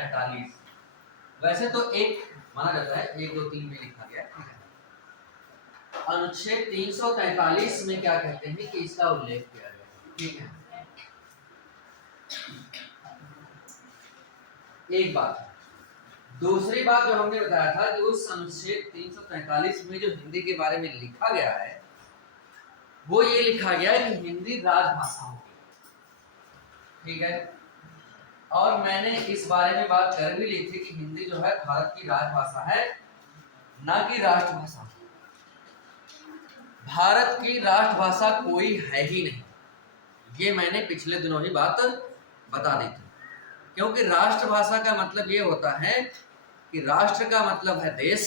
343। वैसे तो एक माना जाता है, 1 2 3 में लिखा गया है। अनुच्छेद 343 में क्या कहते हैं कि इसका उल्लेख किया गया है, ठीक है। एक बात। दूसरी बात जो हमने बताया था कि उस अनुच्छेद 343 में जो हिंदी के बारे में लिखा गया है वो ये लिखा गया है कि हिंदी राजभाषा होगी, ठीक है। और मैंने इस बारे में बात कर भी ली थी कि हिंदी जो है भारत की राजभाषा है, ना कि राष्ट्रभाषा। भारत की राष्ट्रभाषा कोई है ही नहीं, ये मैंने पिछले दिनों ही बात बता दी थी। क्योंकि राष्ट्रभाषा का मतलब ये होता है कि राष्ट्र का मतलब है देश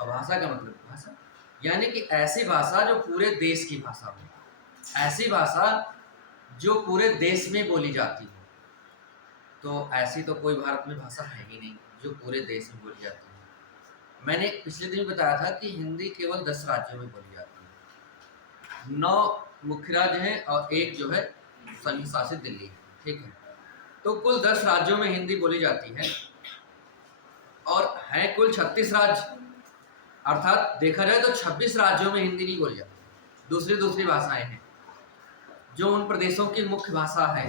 और भाषा का मतलब भाषा, यानी कि ऐसी भाषा जो पूरे देश की भाषा हो, ऐसी भाषा जो पूरे देश में बोली जाती हो। तो ऐसी तो कोई भारत में भाषा है ही नहीं जो पूरे देश में बोली जाती है। मैंने पिछले दिन बताया था कि हिंदी केवल 10 राज्यों में बोली जाती है, 9 मुख्य राज्य हैं और एक जो है संघ शासित दिल्ली, ठीक है। तो कुल 10 राज्यों में हिंदी बोली जाती है और है कुल 36 राज्य, अर्थात देखा जाए तो 26 राज्यों में हिंदी नहीं बोली जाती, दूसरी भाषाएं हैं जो उन प्रदेशों की मुख्य भाषा है।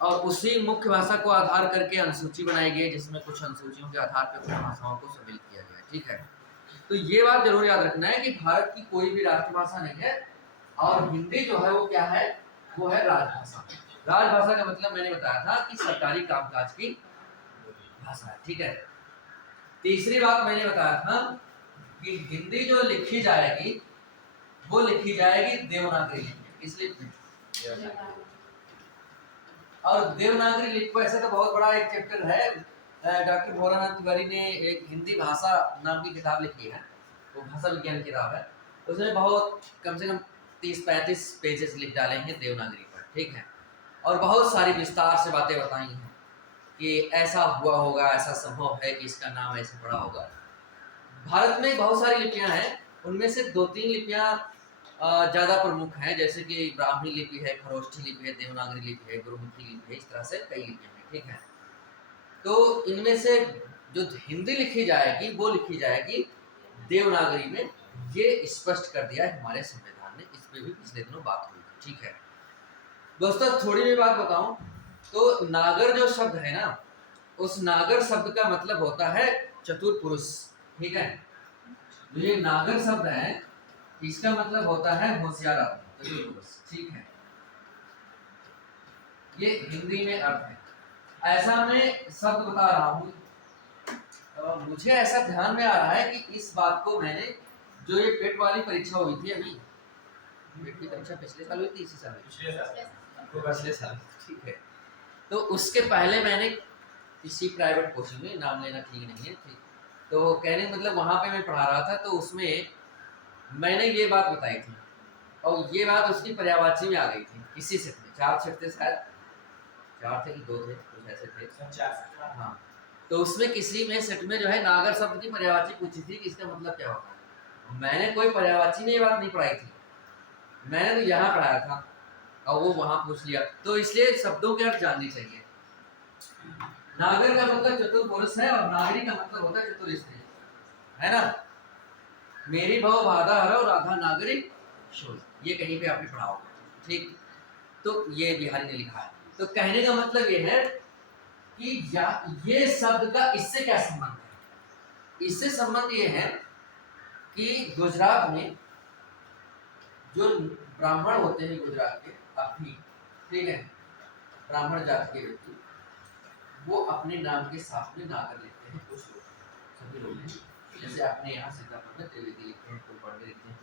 और उसी मुख्य भाषा को आधार करके अनुसूची बनाई गई, जिसमें कुछ अनुसूचियों के आधार पर कुछ भाषाओं को सम्मिलित किया गया, ठीक है। तो ये बात जरूर याद रखना है कि भारत की कोई भी राष्ट्रभाषा नहीं है और हिंदी जो है वो क्या है, वो है राजभाषा। राजभाषा का मतलब मैंने बताया था कि सरकारी कामकाज की भाषा है, ठीक है। तीसरी बात मैंने बताया था कि हिंदी जो लिखी जाएगी वो लिखी जाएगी देवनागरी लिपि, इसलिए। और देवनागरी लिपि ऐसे तो बहुत बड़ा एक चैप्टर है, डॉक्टर भोलानाथ तिवारी ने एक हिंदी भाषा नाम की किताब लिखी है, वो भाषा विज्ञान की किताब है। उसमें बहुत कम से कम 30-35 पेजेस लिख डाले हैं देवनागरी पर, ठीक है। और बहुत सारी विस्तार से बातें बताई हैं कि ऐसा हुआ होगा, ऐसा संभव है कि इसका नाम ऐसे पड़ा होगा। भारत में बहुत सारी लिपियां हैं, उनमें से 2-3 लिपियां ज़्यादा प्रमुख हैं, जैसे कि ब्राह्मी लिपि है, खरोष्ठी लिपि है, देवनागरी लिपि है, गुरुमुखी लिपि है, इस तरह से कई लिपियां हैं, ठीक है। तो इनमें से जो हिंदी लिखी जाएगी वो लिखी जाएगी देवनागरी में, ये स्पष्ट कर दिया है हमारे संविधान ने, इस पर भी पिछले दिनों बात हुई, ठीक है। दोस्तों थोड़ी भी बात बताऊं तो नागर जो शब्द है ना, उस नागर शब्द का मतलब होता है चतुर पुरुष, ठीक है। ये नागर शब्द है, इसका मतलब होता है होशियार आदमी, चतुर पुरुष, ठीक है। ये हिंदी में अर्थ है। ऐसा मैं शब्द बता रहा हूँ, मुझे ऐसा ध्यान में आ रहा है कि इस बात को मैंने, जो ये पेट वाली परीक्षा हुई थी अभी, पेट की परीक्षा पिछले साल हुई थी, इसी साल पिछले साल, ठीक है। तो उसके पहले मैंने किसी प्राइवेट कोचिंग में, नाम लेना ठीक नहीं है, ठीक, तो कहने मतलब वहाँ पे मैं पढ़ा रहा था, तो उसमें मैंने ये बात बताई थी और ये बात उसकी पर्यायवाची में आ गई थी। इसी सेट में 4 सेट थे शायद, 4 थे कि 2 थे, कुछ ऐसे थे, हाँ। तो उसमें किसी में सेट में जो है नागर शब्द की पर्यायवाची पूछी थी कि इसका मतलब क्या होता है। मैंने कोई पर्यायवाची में ये बात नहीं पढ़ाई थी, मैंने तो यहाँ पढ़ाया था और वो वहाँ पूछ लिया, तो इसलिए शब्दों के अर्थ जाननी चाहिए। नागर का मतलब चतुर पुरुष है और नागरी का मतलब होता है चतुर स्त्री, है ना। मेरी भव बाधा हर और राधा नागरी शोध, ये कहीं पे आपने पढ़ा होगा, ठीक। तो ये बिहारी ने लिखा है। तो कहने का मतलब ये है कि ये शब्द का इससे क्या संबंध है। इससे संबंध ये है कि गुजरात में जो ब्राह्मण होते हैं गुजरात के अभी, ठीक है, ब्राह्मण जाति के व्यक्ति, वो अपने नाम के साथ में नागर लिखते हैं, कुछ लोग, सभी लोग हैं। जैसे अपने यहाँ सीतापुर में त्रिवेदी लिखते हैं, कोई पांडे लिखते हैं,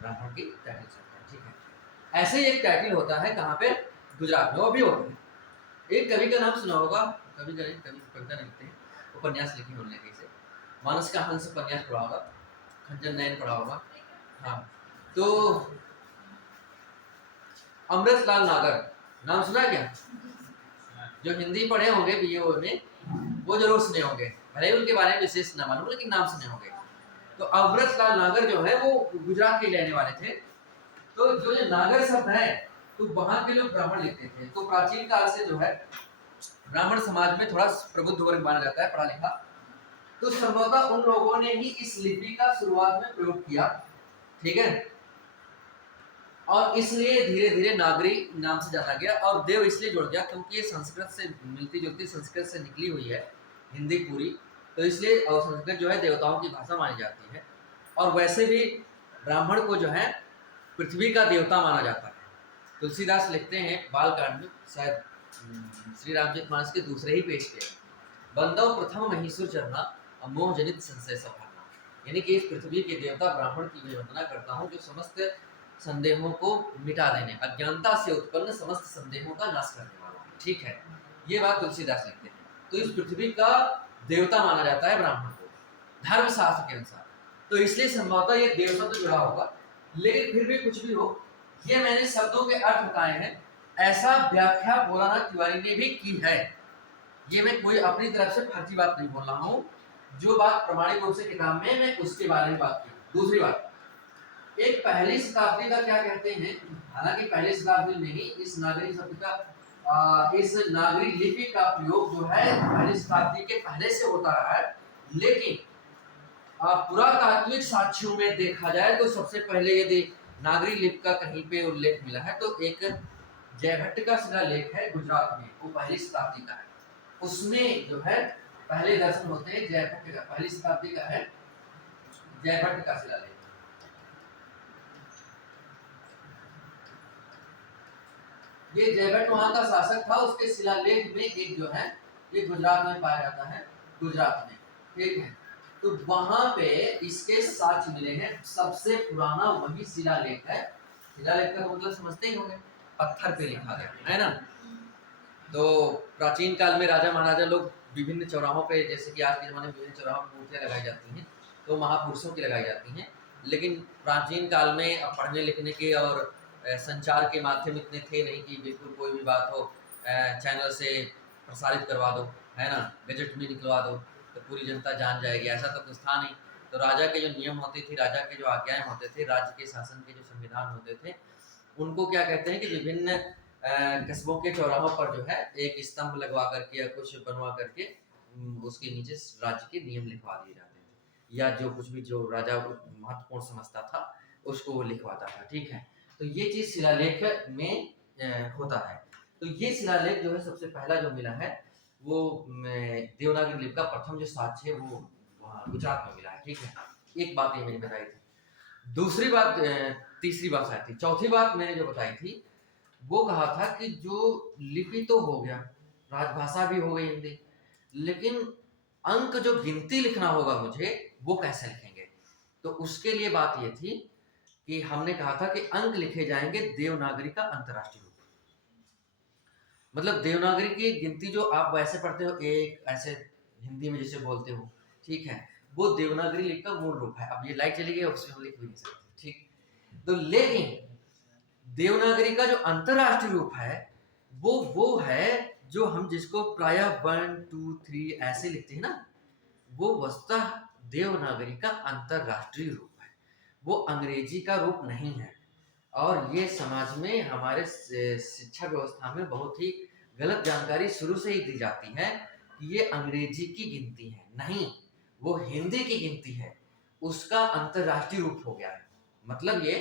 ब्राह्मण की टाइटल चलता है, ठीक है। ऐसे एक टाइटल होता है कहाँ पे, गुजरात में, वो भी होता है। एक कवि का नाम सुना होगा, कवि कविता लिखते हैं, उपन्यास लिखे उन्होंने, कैसे मानस का हंस उपन्यास पढ़ा होगा, खंजर नयन पढ़ा होगा, हाँ। तो अमृतलाल नागर नाम सुना क्या, जो हिंदी पढ़े होंगे बीए में वो जरूर सुने होंगे, भले उनके बारे में विशेष ना मालूम लेकिन नाम सुने होंगे। तो अमृतलाल नागर जो है वो गुजरात के रहने वाले थे। तो जो ये नागर शब्द है तो वहां के लोग ब्राह्मण लिखते थे। तो प्राचीन काल से जो है ब्राह्मण समाज में थोड़ा प्रबुद्ध वर्ग माना जाता है, पढ़ा लिखा। तो संभवतः उन लोगों ने ही इस लिपि का शुरुआत में प्रयोग किया, ठीक है। और इसलिए धीरे धीरे नागरी नाम से जाना गया। और देव इसलिए जुड़ गया क्योंकि ये संस्कृत से मिलती जुलती, संस्कृत से निकली हुई है हिंदी पूरी, तो इसलिए। और संस्कृत जो है देवताओं की भाषा मानी जाती है। और वैसे भी ब्राह्मण को जो है पृथ्वी का देवता माना जाता है। तुलसीदास लिखते हैं बालकांड में, शायद श्री रामचरितमानस के दूसरे ही पेज पे, बंदव प्रथम महीसुर चरना अमोह जनित संशय सभाना, यानी कि इस पृथ्वी के देवता ब्राह्मण की मैं वंदना करता हूँ जो समस्त संदेहों को मिटा देने, अज्ञानता से उत्पन्न समस्त संदेहों का नाश करने वाला, ठीक है। ये बात तुलसीदास लिखते हैं। तो इस पृथ्वी का देवता माना जाता है ब्राह्मण को धर्मशास्त्र के अनुसार। तो इसलिए संभवतः ये देव शब्द जुड़ा होगा। लेकिन फिर भी कुछ भी हो, ये मैंने शब्दों के अर्थ बताए हैं। ऐसा व्याख्या भोलानाथ तिवारी ने भी की है। ये मैं कोई अपनी तरफ से फर्जी बात नहीं बोल रहा हूँ, जो बात प्रमाणिक रूप से किताब में, मैं उसके बारे में बात की। दूसरी बात, एक पहली शताब्दी का क्या कहते हैं, हालांकि पहली शताब्दी में ही इस नागरी शब्द का, इस नागरी लिपि का प्रयोग जो है पहली शताब्दी के पहले से होता रहा है। लेकिन पुरातात्विक साक्ष्यों में देखा जाए तो सबसे पहले यदि नागरी लिपि का कहीं पे उल्लेख मिला है तो एक जयभट्ट का शिलालेख है गुजरात में, वो पहली शताब्दी का है। उसमें जो है पहले दर्शन होते हैं जयभट्ट का, पहली शताब्दी का है जयभट्ट का शिलालेख। ये जयभट्ट वहां का शासक था, उसके शिलालेख में एक जो है ये गुजरात में पाया जाता है, गुजरात में, ठीक है। तो वहां पे इसके साक्ष्य मिले हैं। सबसे पुराना वही शिलालेख है। शिलालेख का मतलब समझते ही होंगे, पत्थर पे लिखा गया है ना। तो प्राचीन काल में राजा महाराजा लोग विभिन्न चौराहों पे, जैसे कि आज के जमाने में विभिन्न चौराहों पर मूर्तियां लगाई जाती हैं, तो महापुरुषों की लगाई जाती हैं। लेकिन प्राचीन काल में अब पढ़ने लिखने के और संचार के माध्यम इतने थे नहीं कि बिल्कुल कोई भी बात हो चैनल से प्रसारित करवा दो, है ना, गजट में निकलवा दो तो पूरी जनता जान जाएगी, ऐसा तो कुछ था नहीं। तो राजा के जो नियम होते थे, राजा के जो आज्ञाएं होते थे, राज्य के शासन के जो संविधान होते थे, उनको क्या कहते हैं कि विभिन्न कस्बों के चौराहों पर जो है एक स्तंभ लगवा करके या कुछ बनवा करके उसके नीचे राज्य के नियम लिखवा दिए जाते थे, या जो कुछ भी जो राजा महत्वपूर्ण समझता था उसको वो लिखवाता था, ठीक है। तो ये चीज शिलालेख में होता है। तो ये शिलालेख जो है सबसे पहला जो मिला है वो देवनागरी लिपि का प्रथम जो साक्ष्य है वो वहाँ गुजरात में मिला है, ठीक है। एक बात ये मैंने बताई थी। दूसरी बात, तीसरी बात आई थी, चौथी बात मैंने जो बताई थी वो कहा था कि जो लिपि तो हो गया, राजभाषा भी हो गई हिंदी, लेकिन अंक जो गिनती लिखना होगा मुझे, वो कैसे लिखेंगे। तो उसके लिए बात ये थी कि हमने कहा था कि अंक लिखे जाएंगे देवनागरी का अंतरराष्ट्रीय रूप। मतलब देवनागरी की गिनती जो आप वैसे पढ़ते हो, एक ऐसे हिंदी में जैसे बोलते हो, ठीक है, वो देवनागरी लिपि का मूल रूप है। अब ये लाइट चली गई, उसमें हम लिख भी नहीं सकते, ठीक। तो लेकिन देवनागरी का जो अंतरराष्ट्रीय रूप है वो है जो हम जिसको प्रायः 1 2 3 ऐसे लिखते हैं ना, वो वस्तुतः देवनागरी का अंतरराष्ट्रीय रूप है, वो अंग्रेजी का रूप नहीं है। और ये समाज में हमारे शिक्षा व्यवस्था में बहुत ही गलत जानकारी शुरू से ही दी जाती है कि ये अंग्रेजी की गिनती है, नहीं, वो हिंदी की गिनती है, उसका अंतरराष्ट्रीय रूप हो गया है। मतलब ये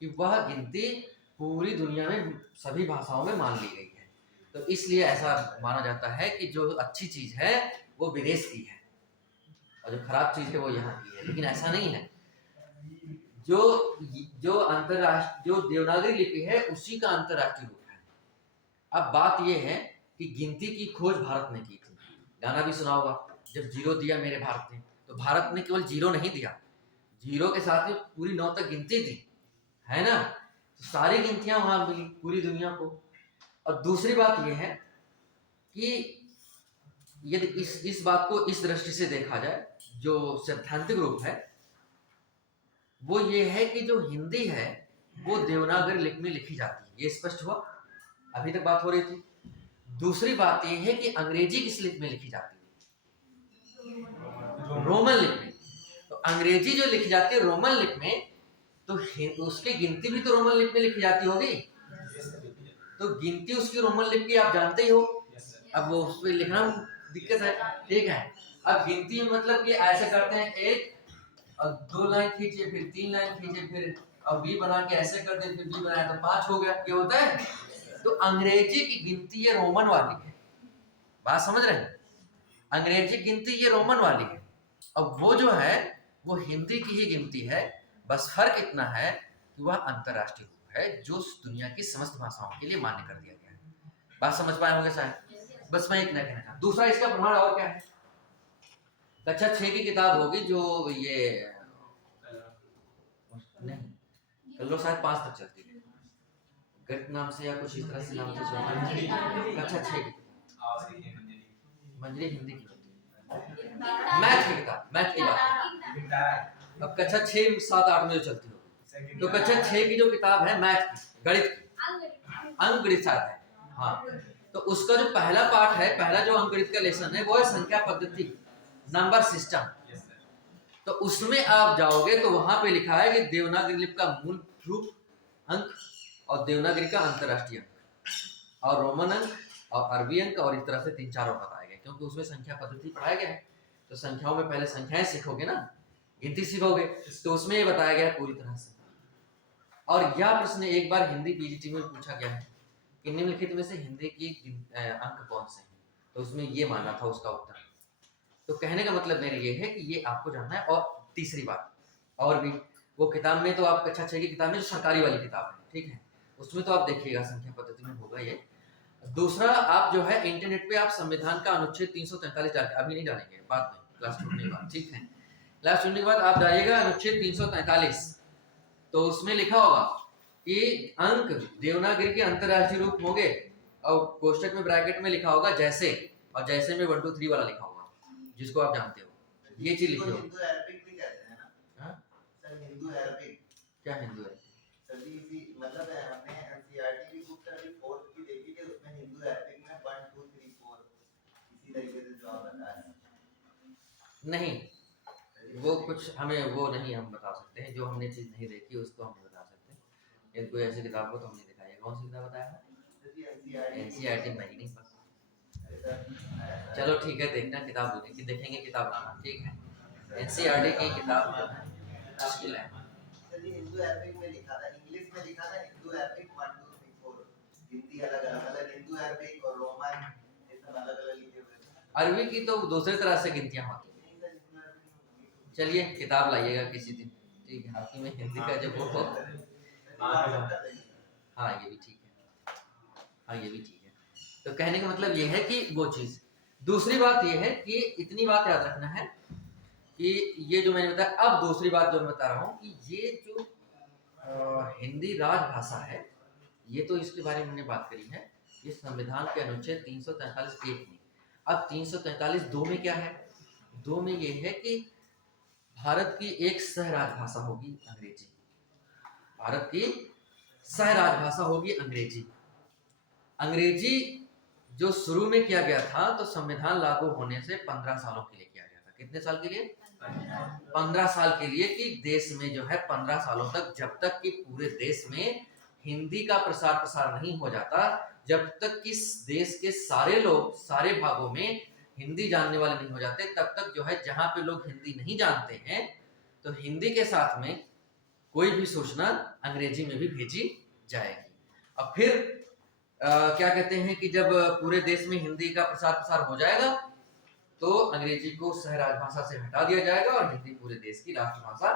कि वह गिनती पूरी दुनिया में सभी भाषाओं में मान ली गई है। तो इसलिए ऐसा माना जाता है कि जो अच्छी चीज है वो विदेश की है और जो खराब चीज है वो यहाँ की है, लेकिन ऐसा नहीं है। जो अंतरराष्ट्रीय जो देवनागरी लिपि है उसी का अंतरराष्ट्रीय रूप है। अब बात यह है कि गिनती की खोज भारत ने की थी। गाना भी सुना होगा, जब जीरो दिया मेरे भारत ने, तो भारत ने केवल जीरो नहीं दिया, जीरो के साथ ही पूरी 9 तक गिनती दी, है ना। तो सारी गिनतियां वहां मिली पूरी दुनिया को। और दूसरी बात यह है कि यदि इस बात को इस दृष्टि से देखा जाए, जो सैद्धांतिक रूप है वो ये है कि जो हिंदी है वो देवनागरी लिपि में लिखी जाती है, ये स्पष्ट हुआ, अभी तक बात हो रही थी। दूसरी बात ये है कि अंग्रेजी किस लिपि में लिखी जाती है, रोमन लिपि में। तो अंग्रेजी जो लिखी जाती है रोमन लिपि में, तो उसकी गिनती भी तो रोमन लिपि में लिखी जाती होगी, तो गिनती उसकी रोमन लिपि आप जानते ही हो। अब वो उस पर लिखना दिक्कत है, ठीक है। अब गिनती में मतलब कि ऐसे करते हैं, एक और 2 लाइन खींचे, फिर 3 लाइन खींचे, फिर अब बी बना के ऐसे कर दे, फिर बी बनाया तो 5 हो गया, ये होता है। तो अंग्रेजी की गिनती ये रोमन वाली है, बात समझ रहे हैं? अंग्रेजी गिनती ये रोमन वाली है, अब वो जो है वो हिंदी की ही गिनती है। बस फर्क इतना है कि वह अंतरराष्ट्रीय रूप है जो दुनिया की समस्त भाषाओं के लिए मान्य कर दिया गया है। बात समझ पाए होंगे शायद, बस मैं इतना कहना चाहता। दूसरा इसका प्रमाण और क्या है, कक्षा 6 की किताब होगी जो ये नहीं कल शायद 5 तक चलती है, गणित नाम से या कुछ इस तरह से नाम से, कक्षा 6 की मंजरी हिंदी की होती है, मैथ की किताब, मैथ की बात। अब कक्षा 6 7 8 में जो चलती होगी, तो कक्षा 6 की जो किताब है मैथ की, गणित की, अंकगणित शायद है, हाँ। तो उसका जो पहला पार्ट है, पहला जो अंकगणित का लेसन है वो है संख्या पद्धति, नंबर सिस्टम। तो उसमें आप जाओगे तो वहां पे लिखा है कि देवनागरी लिपि का मूल रूप अंक और देवनागरी का अंतरराष्ट्रीय अंक और रोमन अंक और अरबी अंक और इस तरह से 3-4 और बताए गए, क्योंकि उसमें संख्या पद्धति पढ़ाया गया है। तो संख्याओं में पहले संख्याएं सीखोगे ना, गिनती सीखोगे, तो उसमें ये बताया गया है पूरी तरह से। और यह प्रश्न एक बार हिंदी पीजीटी में पूछा गया है कि निम्नलिखित में से हिंदी की अंक कौन से हैं, तो उसमें ये माना था उसका उत्तर। तो कहने का मतलब मेरा ये है कि ये आपको जानना है। और तीसरी बात और भी, वो किताब में तो आप कक्षा 6 की किताब में जो सरकारी वाली किताब है, ठीक है, उसमें तो आप देखिएगा संख्या पद्धति में होगा ये। दूसरा, आप जो है इंटरनेट पे आप संविधान का अनुच्छेद 343 डाल के, अभी नहीं डालेंगे, बाद में क्लास छोड़ने के बाद, ठीक है, क्लास छोड़ने के बाद आप डालिएगा अनुच्छेद 343, तो उसमें लिखा होगा कि अंक देवनागरी के अंतरराष्ट्रीय रूप होंगे, और कोष्टक में ब्रैकेट में लिखा होगा जैसे, और जैसे में 1 2 3 वाला लिखा होगा, जिसको आप जानते हो, ये चीज लिखी हो। हिंदू अरबिक भी कहते हैं ना? हाँ? सर हिंदू अरबिक क्या हिंदू है? सर इसी मतलब हमने एनसीईआरटी की बुक सर 4th की देखी थी, उसमें हिंदू अरबिक में 1 2 3 4 इसी तरीके से जो आप बता रहे हैं। नहीं, वो कुछ हमें वो नहीं हम बता सकते हैं, जो हमने चीज नहीं देखी उसको हम नहीं बता सकते। यदि कोई ऐसी किताब हो तो हमने दिखाई है। कौन सी किताब बताया है? एनसीईआरटी में नहीं पता। चलो ठीक है, देखना किताब की देखेंगे, किताब लाना, ठीक है। एनसीईआरटी की किताब जो है मुश्किल है। सर ये हिंदू अरबिक में लिखा था, इंग्लिश में लिखा था हिंदू अरबिक 1 2 3 4, हिंदी अलग अलग, मतलब हिंदू अरबिक और रोमन ये सब अलग अलग लिखे हुए हैं। अरबी की तो दूसरी तरह से गिनतियां होती हैं। चलिए किताब लाइएगा किसी दिन, ठीक है, आपकी में हिंदी का जब वो हो। हाँ ये भी ठीक है, हाँ ये भी ठीक है। तो कहने का मतलब ये है कि वो चीज। दूसरी बात ये है कि इतनी बात याद रखना है कि ये जो मैंने बताया, अब दूसरी बात जो मैं बता रहा हूँ कि ये जो हिंदी राजभाषा है, ये तो इसके बारे में हमने बात करी है, ये संविधान के अनुच्छेद 343(1) में। अब 343(2) में क्या है? 2 में ये है कि भारत की एक सह राजभाषा होगी अंग्रेजी, भारत की सह राजभाषा होगी अंग्रेजी। अंग्रेजी जो शुरू में किया गया था, तो संविधान लागू होने से 15 सालों के लिए किया गया था। कितने साल के लिए? 15 साल के लिए, कि देश में जो है 15 सालों तक, जब तक कि पूरे देश में हिंदी का प्रसार प्रसार नहीं हो जाता, जब तक कि देश के सारे लोग सारे भागों में हिंदी जानने वाले नहीं हो जाते, तब तक जो है जहां पे लोग हिंदी नहीं जानते हैं, तो हिंदी के साथ में कोई भी सूचना अंग्रेजी में भी भेजी जाएगी। अब फिर क्या कहते हैं कि जब पूरे देश में हिंदी का प्रसार प्रसार हो जाएगा, तो अंग्रेजी को सह राजभाषा से हटा दिया जाएगा और हिंदी पूरे देश की राष्ट्रभाषा,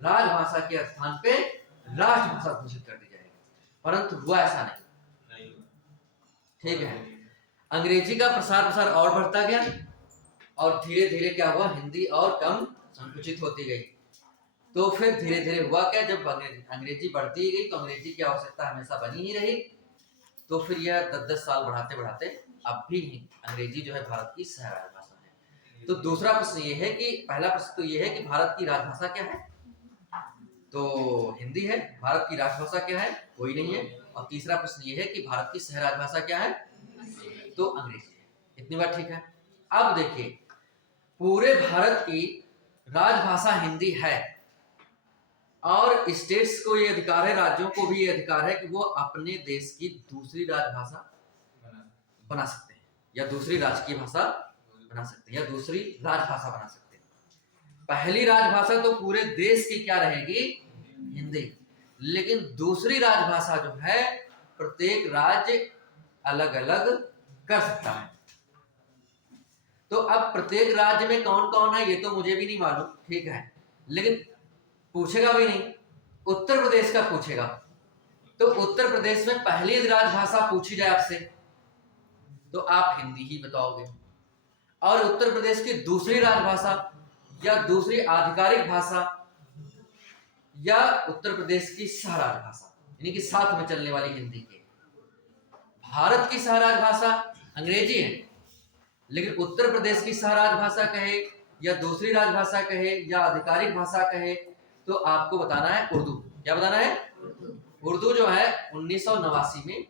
राजभाषा के स्थान पे राष्ट्रभाषा घोषित कर दी जाएगी। परंतु हुआ ऐसा नहीं, ठीक है। अंग्रेजी का प्रसार प्रसार और बढ़ता गया, और धीरे धीरे क्या हुआ, हिंदी और कम संकुचित होती गई। तो फिर धीरे धीरे हुआ क्या, जब अंग्रेजी बढ़ती ही गई, तो अंग्रेजी की आवश्यकता हमेशा बनी ही रही। तो फिर यह 10-10 साल बढ़ाते बढ़ाते अब भी अंग्रेजी जो है भारत की सह राजभाषा है। तो दूसरा प्रश्न ये है कि, पहला प्रश्न तो ये है कि भारत की राजभाषा क्या है, तो हिंदी है। भारत की राजभाषा क्या है, कोई नहीं है। और तीसरा प्रश्न ये है कि भारत की सह राजभाषा क्या है, तो अंग्रेजी है। इतनी बात ठीक है। अब देखिए, पूरे भारत की राजभाषा हिंदी है और स्टेट्स को ये अधिकार है, राज्यों को भी ये अधिकार है कि वो अपने देश की दूसरी राजभाषा बना सकते हैं या दूसरी राजकीय भाषा बना सकते हैं या दूसरी राजभाषा बना सकते हैं। पहली राजभाषा तो पूरे देश की क्या रहेगी? हिंदी। लेकिन दूसरी राजभाषा जो है प्रत्येक राज्य अलग अलग कर सकता है। तो अब प्रत्येक राज्य में कौन कौन है ये तो मुझे भी नहीं मालूम, ठीक है, लेकिन पूछेगा भी नहीं, उत्तर प्रदेश का पूछेगा। तो उत्तर प्रदेश में पहली राजभाषा पूछी जाए आपसे तो आप हिंदी ही बताओगे। और उत्तर प्रदेश की दूसरी राजभाषा या दूसरी आधिकारिक भाषा या उत्तर प्रदेश की सह राजभाषा यानी कि साथ में चलने वाली हिंदी के, भारत की सह राजभाषा अंग्रेजी है, लेकिन उत्तर प्रदेश की सह राजभाषा कहे या दूसरी राजभाषा कहे या आधिकारिक भाषा कहे तो आपको बताना है उर्दू। क्या बताना है? उर्दू जो है 1989 में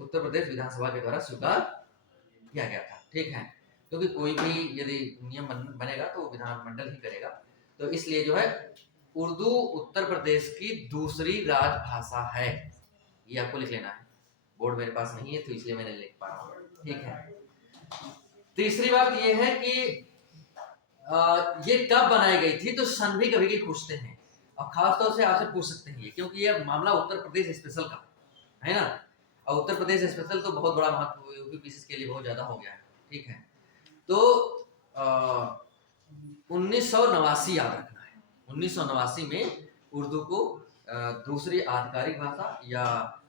उत्तर प्रदेश विधानसभा के द्वारा स्वीकार किया गया था, ठीक है, क्योंकि कोई भी यदि नियम बनेगा तो विधानमंडल ही करेगा। तो इसलिए जो है उर्दू उत्तर प्रदेश की दूसरी राजभाषा है, ये आपको लिख लेना है। बोर्ड मेरे पास नहीं है तो इसलिए मैंने लिख पा रहा हूँ, ठीक है। तीसरी बात ये है कि ये कब बनाई गई थी, तो सन भी कभी पूछते हैं और खासतौर से आपसे पूछ सकते हैं ये, क्योंकि ये मामला उत्तर प्रदेश स्पेशल का है ना, और उत्तर प्रदेश स्पेशल तो बहुत बड़ा महत्व यूपी पीसीस के लिए बहुत ज्यादा हो गया है, ठीक है। तो 1989 याद रखना है, 1989 में उर्दू को दूसरी आधिकारिक भाषा या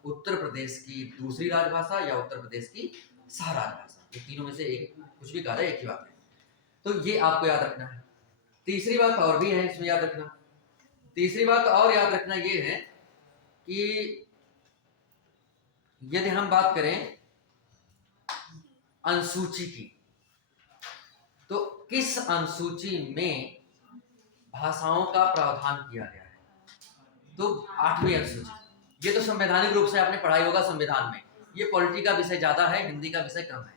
उत्तर प्रदेश की दूसरी राजभाषा या उत्तर प्रदेश की सह राजभाषा, ये तीनों में से एक, कुछ भी कहा है एक ही बात है। तो ये आपको याद रखना है। तीसरी बात और भी है इसमें याद रखना, तीसरी बात और याद रखना ये है कि यदि हम बात करें अनुसूची की, तो किस अनुसूची में भाषाओं का प्रावधान किया गया है, तो 8वीं अनुसूची। ये तो संवैधानिक रूप से आपने पढ़ाई होगा संविधान में, ये पॉलिटी का विषय ज्यादा है, हिंदी का विषय कम है,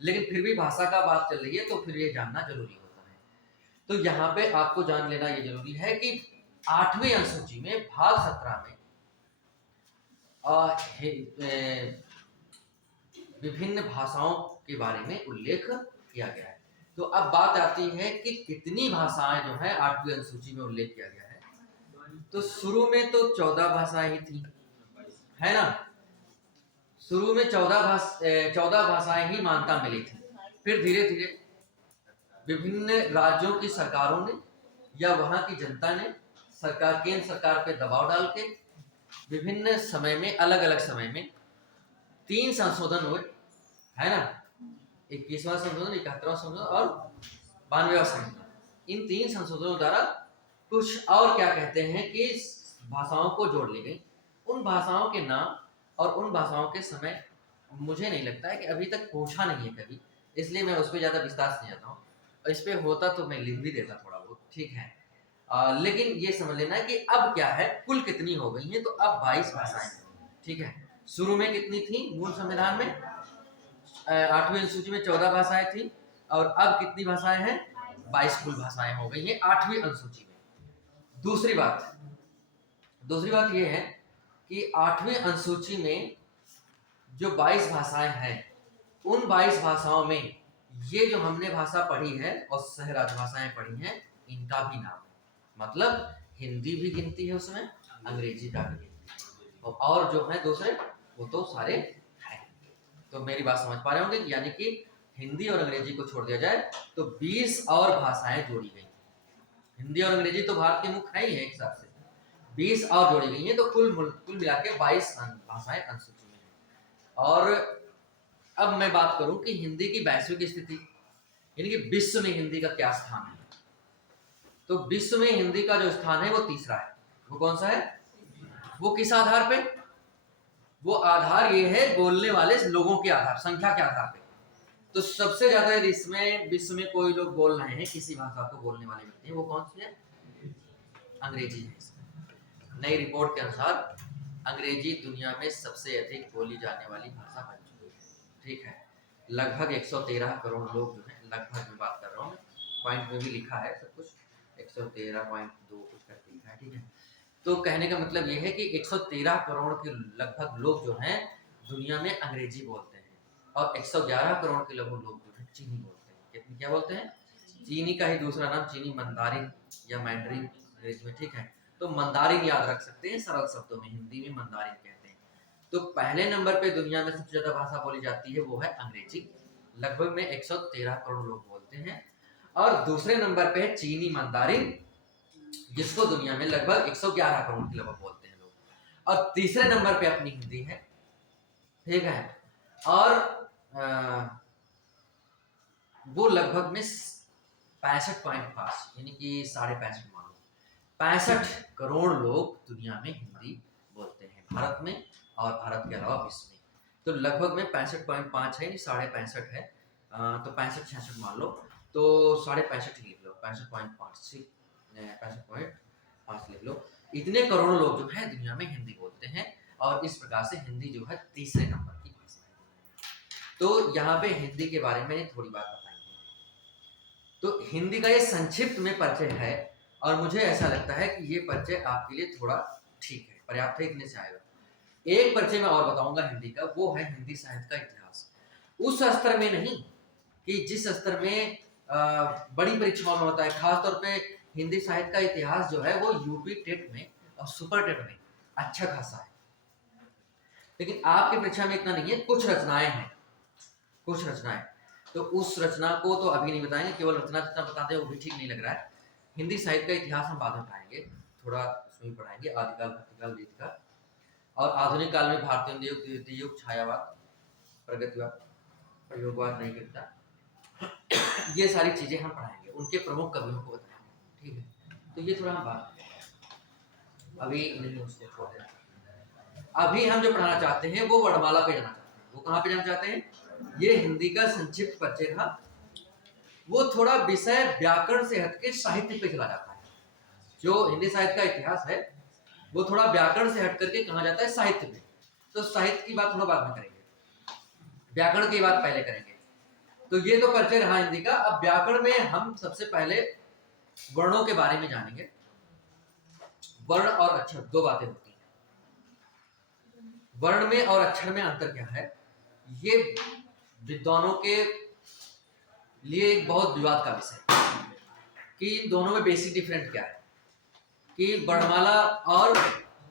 लेकिन फिर भी भाषा का बात चल रही है तो फिर ये जानना जरूरी होता है। तो यहाँ पे आपको जान लेना ये जरूरी है कि 8वीं अनुसूची में भाग 17 में विभिन्न भाषाओं के बारे में उल्लेख किया गया है। तो अब बात आती है कि कितनी भाषाएं जो है 8वीं अनुसूची में उल्लेख किया गया है। तो शुरू में तो 14 भाषाएं ही थी, है ना, शुरू में 14 भाषाएं ही मान्यता मिली थी। फिर धीरे धीरे विभिन्न राज्यों की सरकारों ने या वहां की जनता ने सरकार, केंद्र सरकार पे दबाव डाल के विभिन्न समय में, अलग अलग समय में 3 संशोधन हुए, है ना, 21वां संशोधन, 71वां संशोधन और 92वां संशोधन। इन 3 संशोधनों द्वारा कुछ और क्या कहते हैं कि भाषाओं को जोड़ ली गई। उन भाषाओं के नाम और उन भाषाओं के समय मुझे नहीं लगता है कि अभी तक पूछा नहीं है कभी, इसलिए मैं उस पर ज्यादा विस्तार से नहीं जाता हूँ। इस पे होता तो मैं लिख भी देता थोड़ा बहुत, ठीक है। लेकिन ये समझ लेना है कि अब क्या है, कुल कितनी हो गई हैं, तो अब 22 भाषाएं, ठीक है। शुरू में कितनी थी मूल संविधान में, 8वीं अनुसूची में 14 भाषाएं थी और अब कितनी भाषाएं हैं, 22 कुल भाषाएं हो गई हैं 8वीं अनुसूची में। दूसरी बात ये है कि 8वीं अनुसूची में जो 22 भाषाएं हैं, उन 22 भाषाओं में ये जो हमने भाषा पढ़ी है और सह राजभाषाएं पढ़ी हैं, इनका भी नाम है, मतलब हिंदी भी गिनती है उसमें, अंग्रेजी का भी गिनती है, और जो है दूसरे वो तो सारे हैं। तो मेरी बात समझ पा रहे होंगे, यानी कि हिंदी और अंग्रेजी को छोड़ दिया जाए तो 20 और भाषाएं जोड़ी गई। हिंदी और अंग्रेजी तो भारत के मुख्य है ही है एक हिसाब से, 20 और जोड़ी गई हैं, तो कुल मिला के 22 भाषाएं अनुसूची में है। और अब मैं बात करूं कि हिंदी की वैश्विक स्थिति, यानी कि विश्व में हिंदी का क्या स्थान है, तो विश्व में हिंदी का जो स्थान है वो तीसरा है। वो कौन सा है, वो किस आधार पे, वो आधार ये है बोलने वाले लोगों के आधार, संख्या के आधार पे। तो सबसे ज्यादा यदि इसमें विश्व में कोई लोग बोल रहे हैं, किसी भाषा को बोलने वाले व्यक्ति हैं, वो कौन सी है, अंग्रेजी है। नई रिपोर्ट के अनुसार अंग्रेजी दुनिया में सबसे अधिक बोली जाने वाली भाषा बन चुकी है, ठीक है। लगभग 113 करोड़ लोग जो है, लगभग मैं बात कर रहा हूँ, पॉइंट में भी लिखा है सब कुछ, 113.2 कुछ करके लिखा है, ठीक है। तो कहने का मतलब ये है कि 113 करोड़ के लगभग लोग जो हैं दुनिया में अंग्रेजी बोलते हैं, और 111 करोड़ के लगभग लोग जो हैं चीनी बोलते हैं। कितनी क्या बोलते हैं? चीनी का ही दूसरा नाम चीनी मंदारिन या मैंड्रिन अंग्रेजी में, ठीक है। तो मंदारिन याद रख सकते हैं सरल शब्दों में, हिंदी में मंदारिन कहते हैं। तो पहले नंबर पे दुनिया में सबसे ज्यादा भाषा बोली जाती है वो है अंग्रेजी, लगभग में 113 करोड़ लोग बोलते हैं। और दूसरे नंबर पे है चीनी मंदारिन, जिसको दुनिया में लगभग 111 करोड़ के लगभग बोलते हैं लोग। और तीसरे नंबर पे अपनी हिंदी है, ठीक है। और वो लगभग में 65.5 यानी कि 65.5 मान लो 65 करोड़ लोग दुनिया में हिंदी बोलते हैं, भारत में और भारत के अलावा विश्व में। तो लगभग में 65.5 है, 65.5 है, तो 65-66 मान लो, तो 65.5 ही लिख लो, 65.5 65.5 लिख लो। इतने करोड़ लोग जो है दुनिया में हिंदी बोलते हैं, और इस प्रकार से हिंदी जो है तीसरे नंबर की भाषा है। तो यहाँ पे हिंदी के बारे में थोड़ी बात बताएंगे। तो हिंदी का ये संक्षिप्त में परिचय है, और मुझे ऐसा लगता है कि ये परिचय आपके लिए थोड़ा ठीक है, पर्याप्त है, इतने से आएगा। एक परिचय मैं और बताऊंगा हिंदी का, वो है हिंदी साहित्य का इतिहास। उस स्तर में नहीं कि जिस स्तर में बड़ी परीक्षाओं में होता है, खासतौर पे हिंदी साहित्य का इतिहास जो है वो यूपी टेट में और सुपर टेट में अच्छा खासा है, लेकिन आपकी परीक्षा में इतना नहीं है। कुछ रचनाएं हैं, कुछ रचनाएं, तो उस रचना को तो अभी नहीं बताएंगे, केवल रचना जितना बताते हैं वो भी ठीक नहीं लग रहा है। हिंदी साहित्य का इतिहास हम बाद में पढ़ाएंगे, थोड़ा उसमें पढ़ाएंगे, आदिकाल, मध्यकाल, रीतिकाल, और आधुनिक काल में भारतीय युग, द्वितीय युग, छायावाद, प्रगतिवाद, प्रयोगवाद, नहीं करता, ये सारी चीजें हम पढ़ाएंगे, उनके प्रमुख कवियों को बताएंगे, ठीक है। तो ये थोड़ा हम बात अभी नहीं, उसको छोड़ दें। अभी हम जो पढ़ाना चाहते हैं वो वर्णमाला पे जाना चाहते हैं। वो कहाँ पे जाना चाहते हैं? ये हिंदी का संक्षिप्त परिचय था, वो थोड़ा विषय व्याकरण से हटके साहित्य पे चला जाता है। जो हिंदी साहित्य का इतिहास है वो थोड़ा व्याकरण से हट करके कहा जाता है साहित्य पे। तो साहित्य की बात थोड़ा बाद में करेंगे, व्याकरण की बात पहले करेंगे। तो ये तो परिचय रहा हिंदी का। अब व्याकरण में हम सबसे पहले वर्णों के बारे में जानेंगे। वर्ण और अक्षर दो बातें होती हैं, वर्ण में और अक्षर में अंतर क्या है, ये विद्वानों के लिए एक बहुत विवाद का विषय है कि इन दोनों में बेसिक डिफरेंट क्या है, कि वर्णमाला और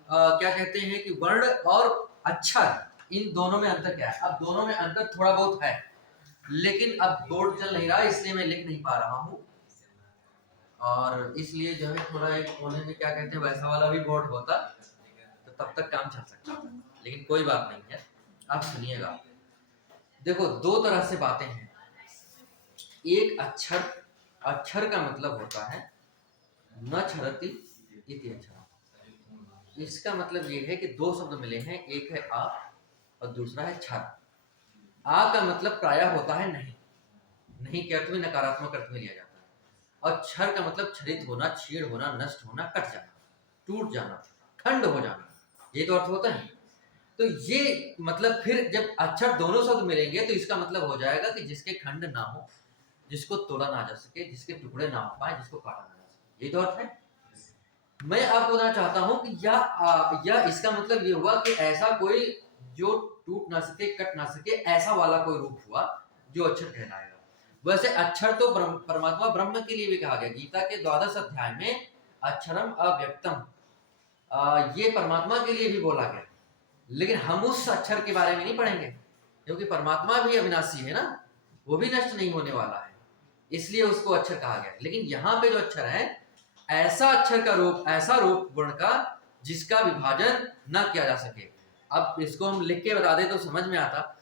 क्या कहते हैं कि वर्ण और अक्षर, इन दोनों में अंतर क्या है। अब दोनों में अंतर थोड़ा बहुत है, लेकिन अब बोर्ड चल नहीं रहा इसलिए मैं लिख नहीं पा रहा हूँ, और इसलिए जो है थोड़ा एक कोने में क्या कहते हैं वैसा वाला भी बोर्ड होता तो तब तक काम चल सकता, लेकिन कोई बात नहीं है। आप सुनिएगा, देखो दो तरह से बातें हैं। एक अक्षर, अक्षर का मतलब होता है न छरति इति अक्षर। इसका मतलब ये है कि दो शब्द मिले हैं, एक है आ और दूसरा है क्षर। आ का मतलब प्रायः होता है नहीं, नहीं के अर्थ में नकारात्मक अर्थ में लिया जाता है, और क्षर का मतलब क्षरित होना, छीड़ होना, नष्ट होना, कट जाना, टूट जाना, खंड हो जाना, ये तो अर्थ होता है। तो ये मतलब फिर जब अक्षर दोनों शब्द मिलेंगे तो इसका मतलब हो जाएगा कि जिसके खंड ना हो, जिसको तोड़ा ना जा सके, जिसके टुकड़े ना हो पाए, जिसको काटा ना जा सके, ये तो अर्थ है। मैं आपको बताना चाहता हूं कि या इसका मतलब ये हुआ कि ऐसा कोई जो टूट ना सके, कट ना सके, ऐसा वाला कोई रूप हुआ जो अक्षर कहलाएगा। वैसे अक्षर तो परमात्मा ब्रह्म के लिए भी कहा गया, गीता के 12 अध्याय में अक्षरम अव्यक्तम, ये परमात्मा के लिए भी बोला गया। लेकिन हम उस अक्षर के बारे में नहीं पढ़ेंगे, क्योंकि परमात्मा भी अविनाशी है ना, वो भी नष्ट नहीं होने वाला है, इसलिए उसको अक्षर कहा गया। लेकिन यहाँ पे जो अक्षर है, ऐसा अक्षर का रूप, ऐसा रूप गुण का जिसका विभाजन न किया जा सके। अब इसको हम लिख के बता दें तो समझ में आता।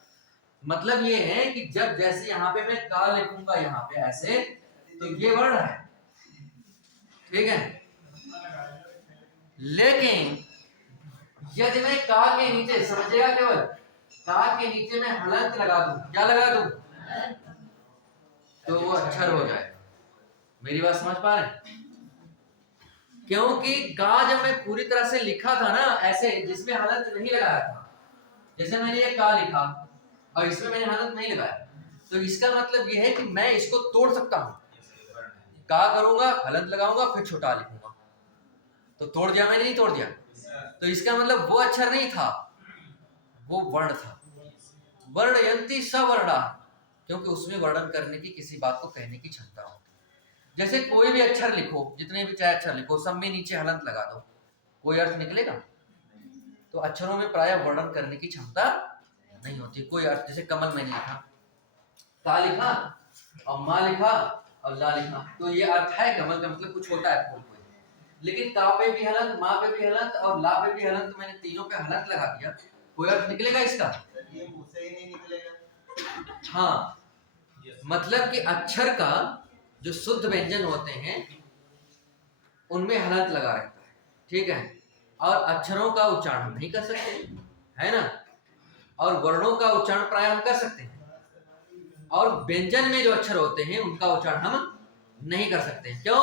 मतलब ये है कि जब जैसे यहाँ पे मैं का लिखूंगा यहाँ पे ऐसे, तो ये वर्ण है, ठीक है। लेकिन यदि मैं का के नीचे, समझिएगा, केवल का के नीचे मैं हलंत लगा दूं, क्या लगा दूं, तो वो अक्षर हो जाएगा। मेरी बात समझ पा रहे हैं? क्योंकि का जब मैं पूरी तरह से लिखा था ना ऐसे, जिसमें हलंत नहीं लगाया था, जैसे मैंने ये का लिखा और इसमें मैंने हलंत नहीं लगाया, तो इसका मतलब ये है कि मैं इसको तोड़ सकता हूं। का करूंगा, हलंत लगाऊंगा, फिर छोटा लिखूंगा, तो तोड़ दिया मैंने, नहीं तोड़ दिया? तो इसका मतलब वो अक्षर नहीं था, वो वर्ण था। वर्णयन्ति सवर्णा, क्योंकि उसमें वर्णन करने की, किसी बात को कहने की क्षमता होती है। जैसे कोई भी अक्षर लिखो, जितने भी चाहे अक्षर लिखो, सब में नीचे हलंत लगा दो, कोई अर्थ निकलेगा? तो अक्षरों में प्रायः वर्णन करने की क्षमता नहीं होती कोई अर्थ। जैसे कमल मैंने लिखा, का लिखा और माँ लिखा और ला लिखा, तो ये अर्थ है कमल का मतलब कुछ होता है फूल कोई। लेकिन का पे भी हलंत, माँ पे भी हलंत और ला पे भी हलंत, मैंने तीनों पे हलंत लगा दिया, कोई अर्थ निकलेगा इसका? ये मुंह से ही नहीं निकलेगा। हाँ, मतलब कि अक्षर का जो शुद्ध व्यंजन होते हैं उनमें हलंत लगा रहता है, ठीक है। और अक्षरों का उच्चारण हम नहीं कर सकते, है ना। और वर्णों का उच्चारण प्राय हम कर सकते हैं, और व्यंजन में जो अक्षर होते हैं उनका उच्चारण हम नहीं कर सकते। क्यों?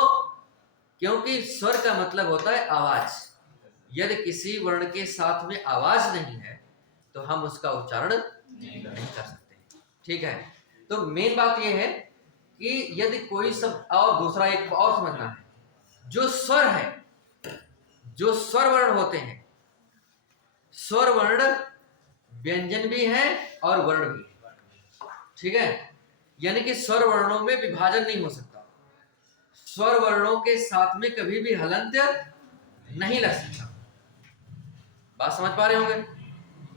क्योंकि स्वर का मतलब होता है आवाज। यदि किसी वर्ण के साथ में आवाज नहीं है तो हम उसका उच्चारण नहीं कर सकते, ठीक है। तो मेन बात यह है कि यदि कोई शब्द, और दूसरा एक और समझना है, जो स्वर है, जो स्वर वर्ण होते हैं, स्वर वर्ण व्यंजन भी है और वर्ण भी है, ठीक है। यानी कि स्वर वर्णों में विभाजन नहीं हो सकता, स्वर वर्णों के साथ में कभी भी हलंत नहीं लग सकता। बात समझ पा रहे होंगे?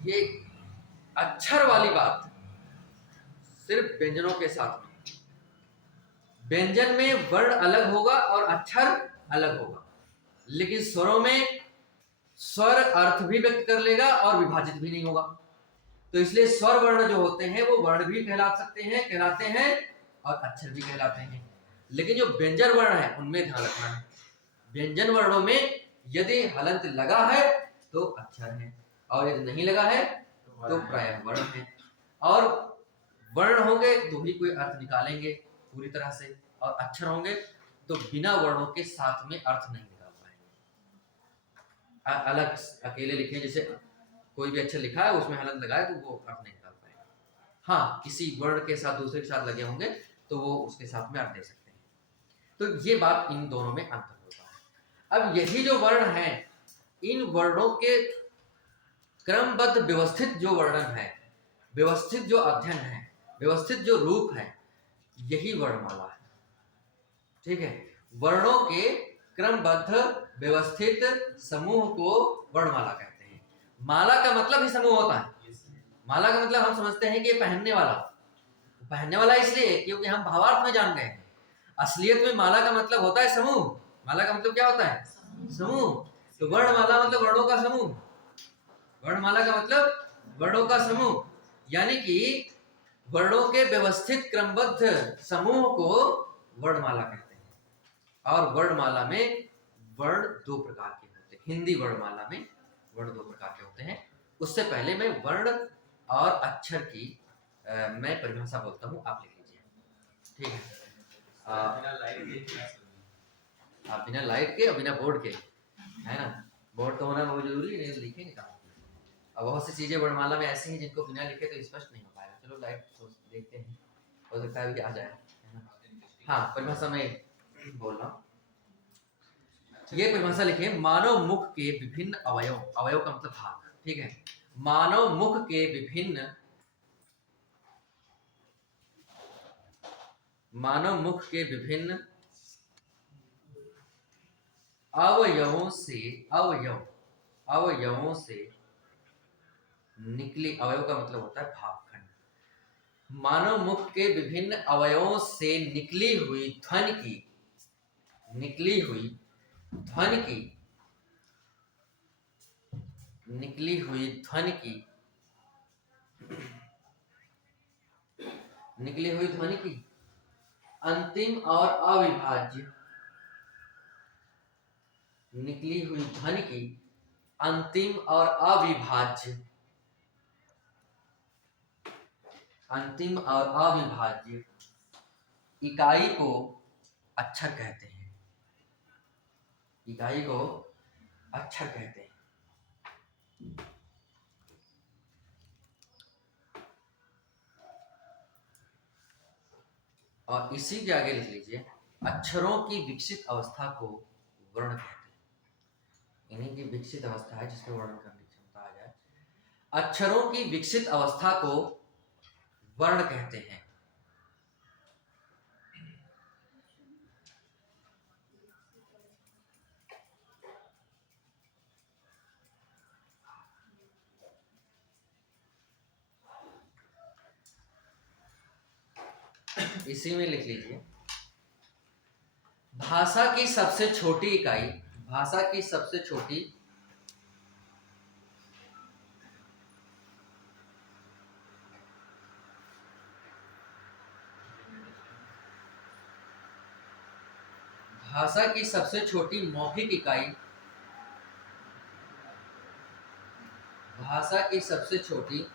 ये अक्षर वाली बात सिर्फ व्यंजनों के साथ में, व्यंजन में वर्ण अलग होगा और अक्षर अलग होगा, लेकिन स्वरों में स्वर अर्थ भी व्यक्त कर लेगा और विभाजित भी नहीं होगा। तो इसलिए स्वर वर्ण जो होते हैं वो वर्ण भी कहलाते हैं और अक्षर भी कहलाते हैं। लेकिन जो व्यंजन वर्ण है उनमें ध्यान रखना है, व्यंजन वर्णों में यदि हलंत लगा है तो अक्षर है, और यदि नहीं लगा है तो प्रायः वर्ण है। और वर्ण होंगे तो ही कोई अर्थ निकालेंगे पूरी तरह से, और अक्षर होंगे तो बिना वर्णों के साथ में अर्थ नहीं निकाल पाएंगे। अलग अकेले लिखे, जैसे कोई भी अक्षर लिखा है उसमें हलंत लगाए तो वो अर्थ नहीं निकाल पाएगा। हाँ, किसी वर्ण के साथ दूसरे के साथ लगे होंगे तो वो उसके साथ में अर्थ दे सकते हैं। तो ये बात इन दोनों में अंतर होता है। अब यही जो वर्ण है, इन वर्णों के क्रमबद्ध व्यवस्थित जो वर्णन है, व्यवस्थित जो अध्ययन है, व्यवस्थित जो रूप है, यही वर्णमाला है, ठीक है। वर्णों के क्रमबद्ध व्यवस्थित समूह को वर्णमाला कहते हैं। माला का मतलब ही समूह होता है। माला का मतलब हम समझते हैं कि पहनने वाला इसलिए क्योंकि हम भावार्थ में जान गए हैं। असलियत में माला का मतलब होता है समूह। माला का मतलब क्या होता है? समूह। तो वर्णमाला मतलब वर्णों का समूह, वर्णमाला का मतलब वर्णों का समूह, यानी कि वर्णों के व्यवस्थित क्रमबद्ध समूह को वर्णमाला कहते हैं। और वर्णमाला में वर्ण दो प्रकार के होते हैं। हिंदी वर्णमाला में वर्ण दो प्रकार के होते हैं। उससे पहले मैं वर्ण और अक्षर की मैं परिभाषा बोलता हूँ, आप लिख लीजिए, ठीक है। आप बिना लाइट के और बिना बोर्ड के, है ना, बोर्ड तो होना बहुत जरूरी है, नहीं लिखेंगे कहाँ। अब बहुत सी चीजें वर्णमाला में ऐसी हैं जिनको बिना लिखे तो स्पष्ट नहीं हो पाएगा। चलो लाइट देखते हैं, हो सकता है कि आ जाए, है ना। हाँ, परिभाषा में बोल रहा हूँ। ये परिभाषा लिखिए, मानव मुख के विभिन्न अवयव, अवयव का मतलब भाग, ठीक है। मानव मुख के विभिन्न, मानव मुख के विभिन्न अवयवों से, अवयवों से निकली, अवयव का मतलब होता है भागखंड। मानव मुख के विभिन्न अवयवों से निकली हुई ध्वनि की, निकली हुई ध्वनि की, निकली हुई ध्वनि की, निकली हुई ध्वनि की अंतिम और अविभाज्य, निकली हुई ध्वनि की अंतिम और अविभाज्य, अंतिम और अविभाज्य इकाई को अक्षर कहते हैं, इकाई को अक्षर कहते हैं। और इसी के आगे लिख लीजिए, अक्षरों की विकसित अवस्था को वर्ण कहते हैं। इन्हीं की विकसित अवस्था है जिसमें वर्णन करने की क्षमता आ जाए। अक्षरों की विकसित अवस्था को वर्ण कहते हैं। इसी में लिख लीजिए, भाषा की सबसे छोटी इकाई, भाषा की सबसे छोटी भाषा की सबसे छोटी मौखिक इकाई, भाषा की सबसे छोटी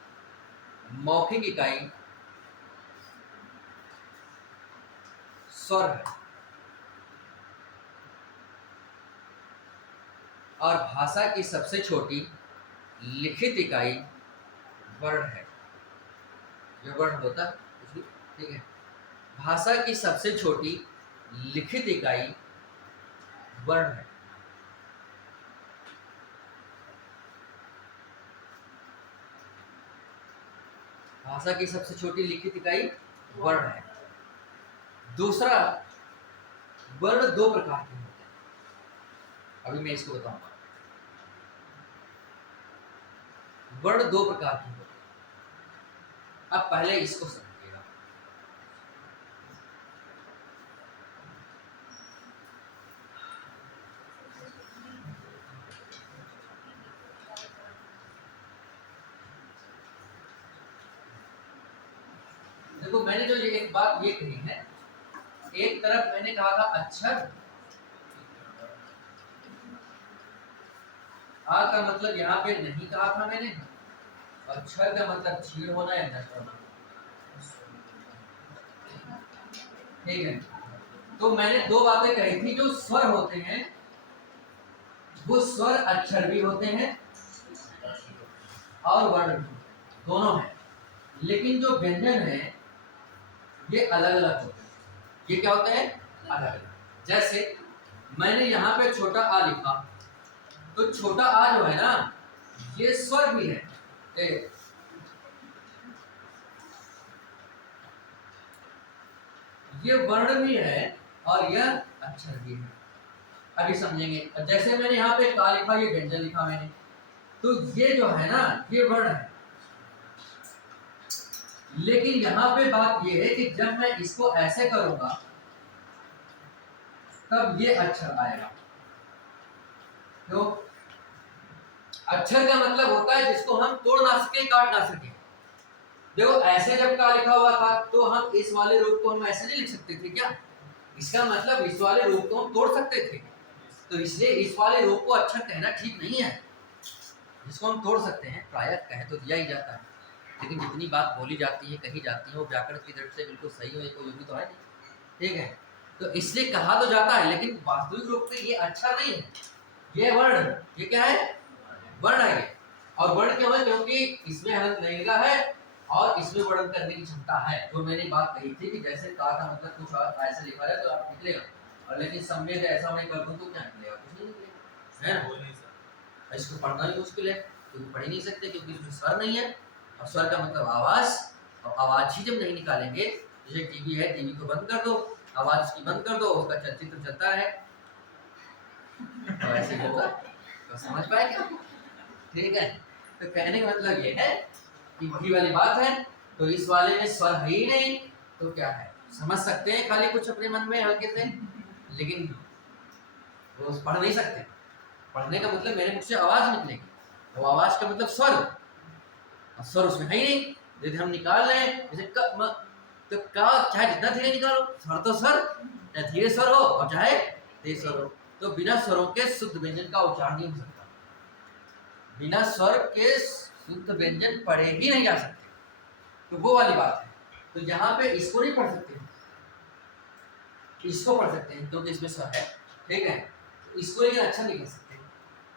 मौखिक इकाई स्वर है, और भाषा की सबसे छोटी लिखित इकाई वर्ण है। जो वर्ण होता है, ठीक है। भाषा की सबसे छोटी लिखित इकाई वर्ण है। भाषा की सबसे छोटी लिखित इकाई वर्ण है। दूसरा, वर्ण दो प्रकार के होते हैं। अभी मैं इसको बताऊंगा। वर्ण दो प्रकार के होते हैं। अब पहले इसको समझिएगा। देखो, मैंने जो ये एक बात ये कही है, एक तरफ मैंने कहा था अक्षर, आ का मतलब यहाँ पे नहीं कहा था मैंने, अक्षर का मतलब क्षीण होना या नष्ट होना, ठीक है। तो मैंने दो बातें कही थी, जो स्वर होते हैं वो स्वर अक्षर भी होते हैं और वर्ण भी, दोनों हैं। लेकिन जो व्यंजन है ये अलग अलग होते हैं। ये क्या होते हैं? अलग अलग। जैसे मैंने यहाँ पे छोटा आ लिखा, तो छोटा आ जो है ना, ये स्वर भी है, ये वर्ण भी है और यह अक्षर भी है। अभी समझेंगे। जैसे मैंने यहाँ पे का लिखा, ये व्यंजन लिखा मैंने, तो ये जो है ना, ये वर्ण है। लेकिन यहाँ पे बात ये है कि जब मैं इसको ऐसे करूंगा तब ये अक्षर आएगा। तो अक्षर का मतलब होता है जिसको हम तोड़ ना सके, काट ना सके। देखो, ऐसे जब का लिखा हुआ था तो हम इस वाले रूप को हम ऐसे नहीं लिख सकते थे क्या? इसका मतलब इस वाले रूप को हम तोड़ सकते थे। तो इसलिए इस वाले रूप को अक्षर कहना ठीक नहीं है। जिसको हम तोड़ सकते हैं, प्रायः कह तो दिया ही जाता है, लेकिन जितनी बात बोली जाती है, कही जाती है, वो व्याकरण की दृष्टि से बिल्कुल सही हो, कोई भी तो है नहीं, ठीक है। तो इसलिए कहा तो जाता है, लेकिन वास्तविक रूप से ये अक्षर नहीं है, ये वर्ण। ये क्या है? वर्ण है ये। और वर्ण क्यों है? क्योंकि इसमें हलंत नहीं लगा है और इसमें वर्णन करने की क्षमता है। जो मैंने बात कही थी कि जैसे का था मतलब कुछ और ऐसे लिखा है तो आप निकलेगा, और लेकिन सम्यक ऐसा मैं कर दूं तो क्या निकलेगा? कुछ नहीं निकलेगा, है ना? इसको पढ़ना भी मुश्किल है, क्योंकि पढ़ ही नहीं सकते, क्योंकि इसमें स्वर नहीं है। और स्वर का मतलब आवाज, और आवाज ही जब नहीं निकालेंगे, जैसे टीवी है, टीवी को बंद कर दो, आवाज उसकी बंद कर दो, उसका चलचित्र चलता है, तो ऐसे होगा, तो समझ पाए क्या? ठीक है। तो कहने का मतलब ये है कि वही वाली बात है। तो इस वाले में स्वर है ही नहीं, तो क्या है? समझ सकते हैं खाली कुछ अपने मन में हल्के से, लेकिन वो पढ़ नहीं सकते। पढ़ने का मतलब मेरे मुख से आवाज निकलेगी, वो आवाज का मतलब स्वर, और स्वर उसमें है ही नहीं। यदि हम निकाल रहे हैं जैसे तो का, चाहे जितना धीरे निकालो, स्वर तो स्वर, चाहे धीरे स्वर हो और चाहे तेज स्वर हो, तो बिना स्वरों के शुद्ध व्यंजन का उच्चारण नहीं हो सकता। बिना स्वर के शुद्ध व्यंजन पढ़े ही नहीं जा सकते। तो वो वाली बात है। तो यहाँ पे इसको नहीं पढ़ सकते, इसको पढ़ सकते हैं क्योंकि इसमें स्वर है, ठीक है। तो इसको लेकिन अच्छा नहीं कह सकते,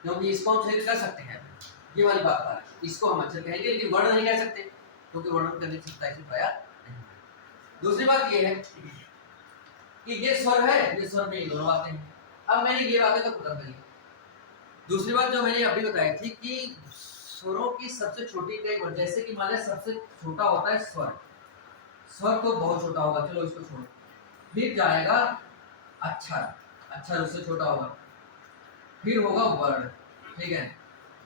क्योंकि इसको हम सही कर सकते हैं, ये वाली बात है। इसको हम अच्छा कहेंगे, लेकिन वर्ण नहीं कह सकते, क्योंकि वर्णन करने की क्षमता इसमें पाया नहीं। दूसरी बात ये है कि ये स्वर है, ये स्वर में ये दोनों बातें हैं। अब मैंने ये बातें तो खत्म कर ली, दूसरी बात जो मैंने अभी बताई थी कि स्वरों की सबसे छोटी इकाई, जैसे कि मान लिया सबसे छोटा होता है स्वर। स्वर तो बहुत छोटा होगा, चलो इसको छोड़ो। फिर जाएगा अक्षर, अक्षर उससे छोटा होगा। फिर होगा वर्ण, ठीक है।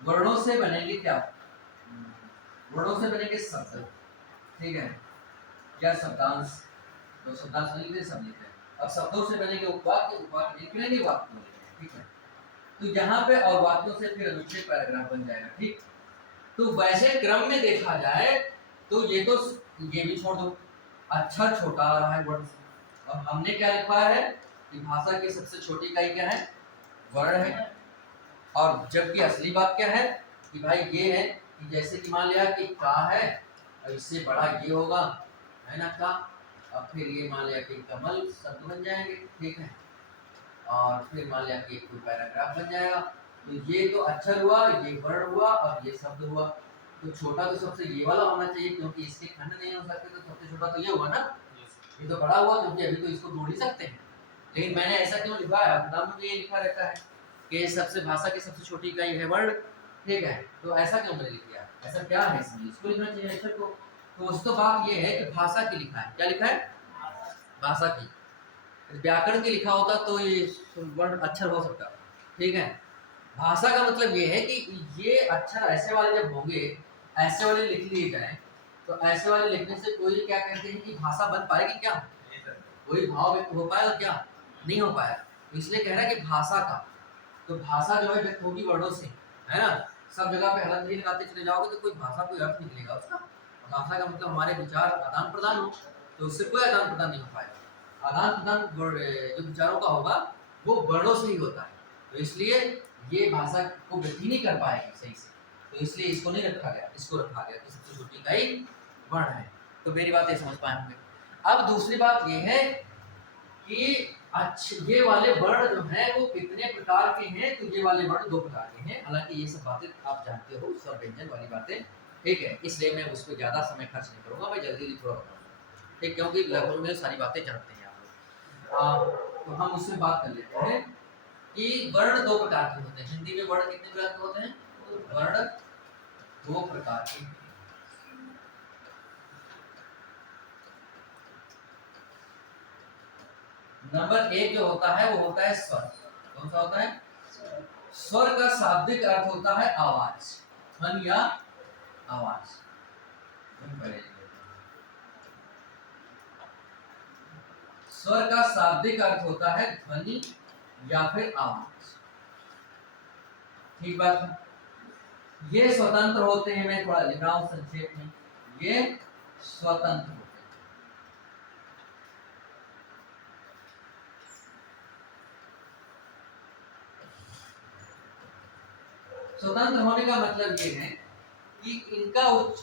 वर्णों से बनेंगे क्या? वर्णों से बनेंगे शब्द, ठीक है, या शब्दांश। तो शब्दांश नहीं लिखते, सब लिखते हैं। अब शब्दों से बनेंगे उपवाक्य, उपवाक्य लिख लेंगे, वाक्य लिख लेंगे, ठीक है। तो यहाँ पे और वाक्यों से फिर अनुच्छेद पैराग्राफ बन जाएगा, ठीक। तो वैसे क्रम में देखा जाए तो ये भी छोड़ दो, अक्षर छोटा आ रहा है वर्ण से। और हमने क्या लिखा है कि भाषा की सबसे छोटी इकाई क्या है? वर्ण है। और जबकि असली बात क्या है कि भाई ये है कि जैसे कि मान लिया कि का है और इससे बड़ा ये होगा, है ना, का। अब फिर ये मान लिया कि कमल शब्द बन जाएंगे, ठीक है। और फिर मान लिया कि कोई पैराग्राफ बन जाएगा। तो ये तो अक्षर हुआ, ये वर्ण हुआ और ये शब्द हुआ। तो छोटा तो सबसे ये वाला होना चाहिए, क्योंकि इसके खंड नहीं हो सकते, तो सबसे छोटा तो ये हुआ ना। ये तो बड़ा हुआ क्योंकि अभी तो इसको जोड़ ही सकते हैं। लेकिन मैंने ऐसा क्यों लिखा है? नाम में ये लिखा रहता है कि सबसे भाषा की सबसे छोटी इकाई है वर्ण, ठीक है। तो ऐसा क्यों मैंने लिख दिया? ऐसा क्या है इसमें? इसको लिखना चाहिए अक्षर को। तो उस तो बात ये है कि भाषा की लिखा है, क्या लिखा है? भाषा की। व्याकरण की लिखा होता तो ये वर्ण अक्षर हो सकता, ठीक है। भाषा का मतलब ये है कि ये अक्षर ऐसे वाले जब होंगे, ऐसे वाले लिख लिए जाएं, तो ऐसे वाले लिखने से कोई क्या कहते हैं कि भाषा बन पाएगी क्या? कोई भाव व्यक्त हो पाएगा क्या? नहीं हो पाएगा। तो इसलिए कह रहा है कि भाषा का, तो भाषा जो है व्यक्त होगी वर्णों से, है ना। सब जगह पे हलंत लगाते चले जाओगे तो कोई भाषा, कोई अर्थ निकलेगा उसका। भाषा का मतलब हमारे विचार आदान प्रदान हो, तो उससे कोई आदान प्रदान नहीं हो पाएगा। आदान प्रदान जो विचारों का होगा वो वर्णों से ही होता है। तो इसलिए ये भाषा को व्यक्त ही नहीं कर पाएगी सही से, तो इसलिए इसको नहीं रखा गया, इसको रखा गया कि सबसे छोटी इकाई वर्ण है। तो मेरी बात ये समझ पाए होंगे। अब दूसरी बात ये है कि ये वाले वर्ण जो हैं वो कितने प्रकार के हैं? तो ये वाले वर्ण 2 प्रकार के हैं। हालांकि ये सब बातें आप जानते हो, स्वर व्यंजन वाली बातें, ठीक है। इसलिए मैं उस पर ज़्यादा समय खर्च नहीं करूँगा, मैं जल्दी थोड़ा बताऊँगा, ठीक, क्योंकि लगभग में सारी बातें जानते हैं आप लोग। तो हम उससे बात कर लेते हैं कि वर्ण 2 प्रकार के होते हैं। हिंदी में वर्ण कितने प्रकार के होते हैं? वर्ण 2 प्रकार के। नंबर 1 जो होता है वो होता है स्वर। कौन सा होता है? स्वर का शाब्दिक अर्थ होता है आवाज, ध्वनि या आवाज। स्वर का शाब्दिक अर्थ होता है ध्वनि या फिर आवाज, ठीक बात है। ये स्वतंत्र होते हैं, मैं थोड़ा लिख रहा हूं संक्षेप में, ये स्वतंत्र होते हैं। स्वतंत्र होने का मतलब ये है कि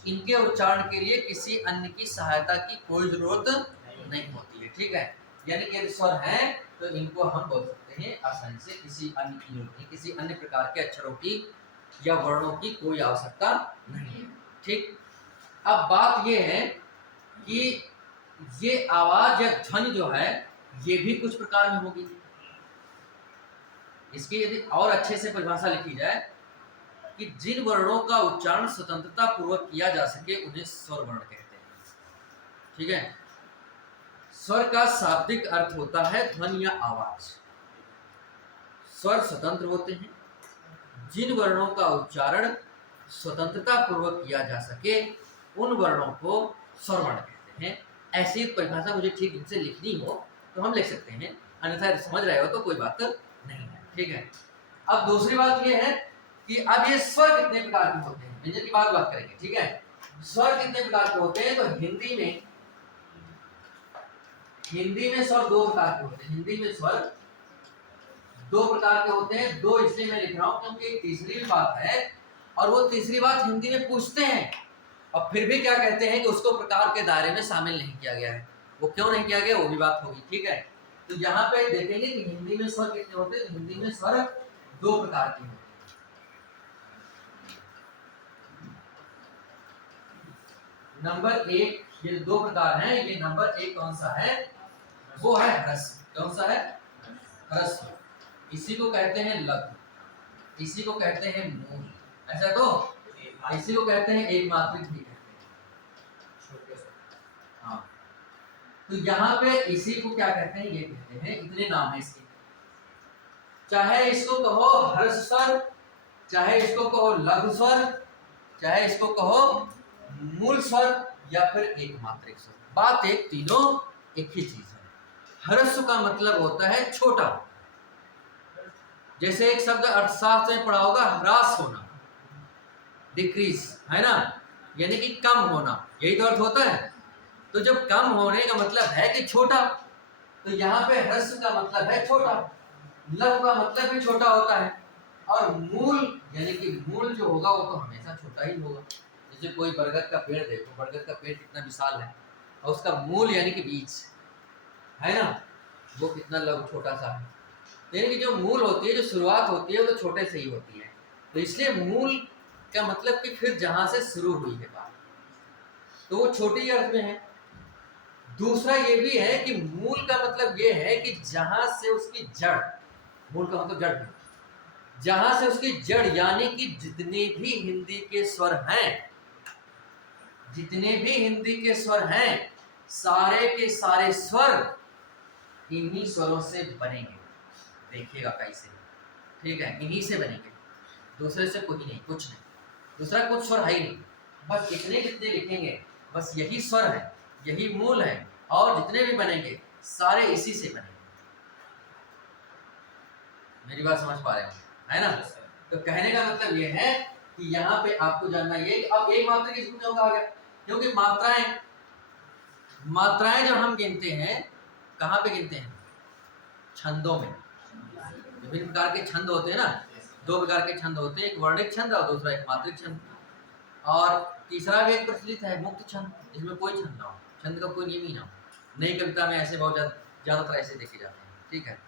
इनके उच्चारण के लिए किसी अन्य की सहायता की कोई जरूरत नहीं होती है, ठीक है। यानी कि यदि स्वर है तो इनको हम बोल सकते हैं आसानी से, किसी अन्य की जरूरत नहीं, किसी अन्य प्रकार के अक्षरों की या वर्णों की कोई आवश्यकता नहीं है, ठीक। अब बात ये है कि ये आवाज या ध्वनि जो है ये भी कुछ प्रकार में होगी। इसकी यदि और अच्छे से परिभाषा लिखी जाए कि जिन वर्णों का उच्चारण स्वतंत्रता पूर्वक किया जा सके उन्हें स्वर वर्ण कहते हैं, ठीक है। स्वर का शाब्दिक अर्थ होता है ध्वनि या आवाज। स्वर स्वतंत्र होते हैं, जिन वर्णों का उच्चारण स्वतंत्रता पूर्वक किया जा सके उन वर्णों को स्वर वर्ण कहते हैं। ऐसी परिभाषा मुझे ठीक ढंग से लिखनी हो तो हम लिख सकते हैं, अन्यथा समझ रहे हो तो कोई बात नहीं है, ठीक है। अब दूसरी बात यह है कि अब ये स्वर कितने प्रकार के होते हैं, व्यंजन की बात करेंगे, ठीक है। स्वर कितने प्रकार के होते हैं? तो हिंदी में स्वर 2 प्रकार के होते हैं। हिंदी में स्वर 2 प्रकार के होते हैं। 2 इसलिए मैं लिख रहा हूं क्योंकि एक तीसरी भी बात है, और वो तीसरी बात हिंदी में पूछते हैं और फिर भी क्या कहते हैं कि उसको प्रकार के दायरे में शामिल नहीं किया गया है। वो क्यों नहीं किया गया वो भी बात होगी, ठीक है। तो यहाँ पे देखेंगे कि हिंदी में स्वर कितने होते हैं। तो हिंदी में स्वर 2 प्रकार के होते हैं। नंबर 1, ये 2 प्रकार हैं। ये नंबर 1 कौन सा है? वो है ह्रस्व। कौन सा है? ह्रस्व। इसी को कहते हैं लघु। इसी को कहते हैं मूल, ऐसा तो इसी को कहते हैं एक मात्रिक भी कहते हैं। हाँ, तो यहाँ पे इसी को क्या कहते हैं, ये कहते हैं, इतने नाम है इसके, चाहे इसको कहो हर्ष स्वर, चाहे इसको कहो लघु स्वर, चाहे इसको कहो मूल स्वर, या फिर एक मात्रिक स्वर, बात एक, तीनों एक ही चीज है। हर्ष का मतलब होता है छोटा, जैसे एक शब्द अर्थशास्त्र में पढ़ा होगा, ह्रास होना, डिक्रीज, है ना, यानी कि कम होना, यही तो अर्थ होता है। तो जब कम होने का मतलब है कि छोटा, तो यहाँ पे ह्रस्व का मतलब है छोटा, लघु का मतलब भी छोटा होता है, और मूल यानी कि मूल जो होगा वो तो हमेशा छोटा ही होगा। जैसे कोई बरगद का पेड़ देखो, बरगद का पेड़ कितना विशाल है, और उसका मूल यानी कि बीज, है ना, वो कितना लघु छोटा सा है। यानी कि जो मूल होती है, जो शुरुआत होती है, वो तो छोटे से ही होती है। तो इसलिए मूल का मतलब कि फिर जहां से शुरू हुई है बात, तो वो छोटी अर्थ में है। दूसरा ये भी है कि मूल का मतलब ये है कि जहां से उसकी जड़, मूल का मतलब जड़, जहां से उसकी जड़, यानी कि जितने भी हिंदी के स्वर हैं, जितने भी हिंदी के स्वर हैं, सारे के सारे स्वर इन्हीं स्वरों से बनेंगे। देखिएगा कैसे, ठीक है, इन्हीं से बनेंगे, दूसरे से कोई नहीं, कुछ नहीं, दूसरा कुछ स्वर है ही नहीं, बस इतने कितने लिखेंगे, बस यही स्वर है, यही मूल है, और जितने भी बनेंगे सारे इसी से बनेंगे। मेरी बात समझ पा रहे हो, है ना? तो कहने का मतलब ये है कि यहाँ पे आपको जानना ये, अब एक मात्रा किस में होगा आ गया, क्योंकि मात्राएं जब हम गिनते हैं, कहाँ पे गिनते हैं, छंदों में। विभिन्न प्रकार के छंद होते हैं ना, दो प्रकार के छंद होते हैं, एक वर्णिक छंद और दूसरा एक मात्रिक छंद, और तीसरा भी एक प्रचलित है मुक्त छंद, जिसमें कोई छंद ना हो, छंद का कोई नियम ही ना हो। नई कविता में ऐसे बहुत ज्यादातर ऐसे देखे जाते हैं, ठीक है।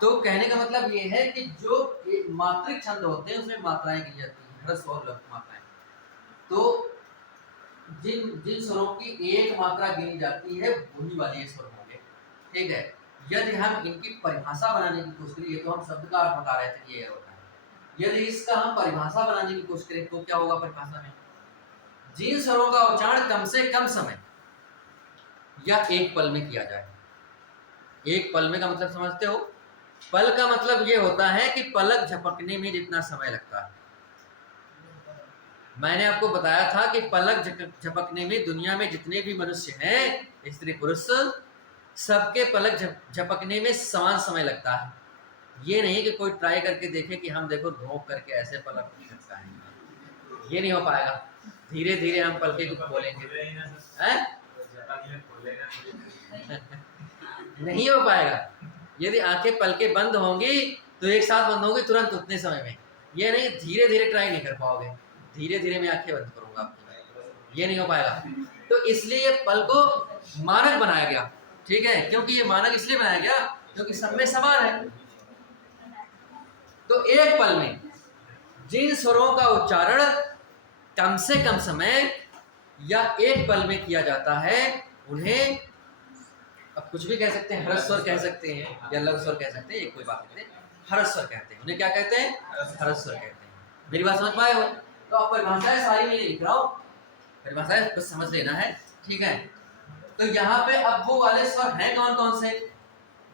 तो कहने का मतलब ये है कि जो मात्रिक छंद होते हैं उसमें मात्राएं गिनी जाती हैं, ह्रस्व और लघु मात्राएं। तो जिन जिन स्वरों की एक मात्रा गिनी जाती है वही वाले स्वर होंगे, ठीक है। यदि हम इनकी परिभाषा बनाने की कोशिश करें, ये तो हम शब्द का अर्थ बता रहे थे कि ये होता है, यदि इसका हम परिभाषा बनाने की कोशिश करें तो क्या होगा परिभाषा में, जिन स्वरों का उच्चारण कम से कम समय या एक पल में किया जाए। एक पल में का मतलब समझते हो, पल का मतलब ये होता है कि पलक झपकने में जितना समय लगता है। मैंने आपको बताया था कि पलक झपकने में दुनिया में जितने भी मनुष्य हैं, स्त्री पुरुष, सबके पलक झपकने में समान समय लगता है। ये नहीं कि कोई ट्राई करके देखे कि हम देखो रोक करके ऐसे पलक झपकता है, ये नहीं हो पाएगा। धीरे धीरे हम पलके को खोलेंगे, नहीं हो पाएगा। यदि आंखें पलके बंद होंगी तो एक साथ बंद होंगी तुरंत उतने समय में, ये नहीं, धीरे धीरे ट्राई नहीं कर पाओगे, धीरे धीरे मैं आंखें बंद करूंगा आपकी, ये नहीं हो पाएगा। तो इसलिए ये पल को मानक बनाया गया, ठीक है, क्योंकि ये मानक इसलिए बनाया गया क्योंकि सब में समान है। तो एक पल में जिन स्वरों का उच्चारण कम से कम समय या एक पल में किया जाता है उन्हें, अब कुछ भी कह सकते हैं, हर्ष स्वर कह सकते हैं या लघु स्वर कह सकते हैं, एक कोई बात नहीं, हर्ष स्वर कहते हैं। उन्हें क्या कहते हैं, हर्ष स्वर कहते हैं। मेरी बात समझ पाए हो? तो अब परिभाषाएं सारी मैं लिख रहा हूँ, परिभाषाएं बस समझ लेना है, ठीक है। तो यहाँ पे अब वो वाले स्वर हैं कौन कौन से,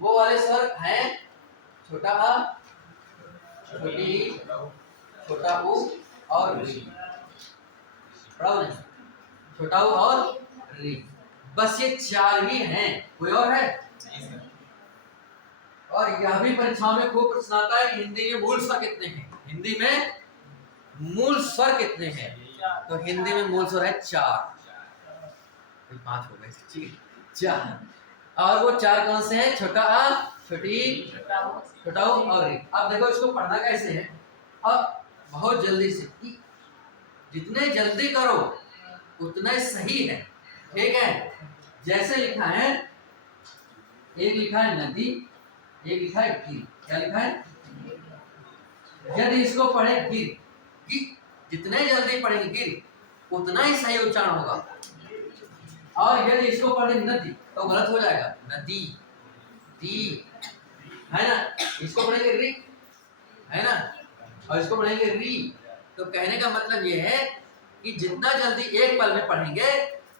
वो वाले स्वर हैं छोटा आ, छोटी, छोटा ऊ और री, छोटा ऊ और री, बस ये चार ही हैं, कोई और है? और यह भी परीक्षाओं में खूब प्रश्न आता है कि हिंदी में मूल स्वर कितने हैं, हिंदी में मूल स्वर कितने हैं। तो हिंदी में मूल स्वर है 4, 5 हो गए, ठीक है, 4। और वो 4 कौन से हैं, छोटा आ, छोटी, छोटा ऊ और री। अब देखो इसको पढ़ना कैसे है, अब बहुत जल्दी से, जितने जल्दी करो उतना सही है, ठीक है। जैसे लिखा है, एक लिखा है नदी, एक लिखा है गिर, क्या लिखा है, यदि इसको पढ़े गिर, जितने जल्दी पढ़ेंगे गिर उतना ही सही उच्चारण होगा। और यदि इसको पढ़े नदी तो गलत हो जाएगा, नदी, दी, है ना। इसको पढ़ेंगे री, है ना, और इसको पढ़ेंगे री। तो कहने का मतलब ये है कि जितना जल्दी एक पल में पढ़ेंगे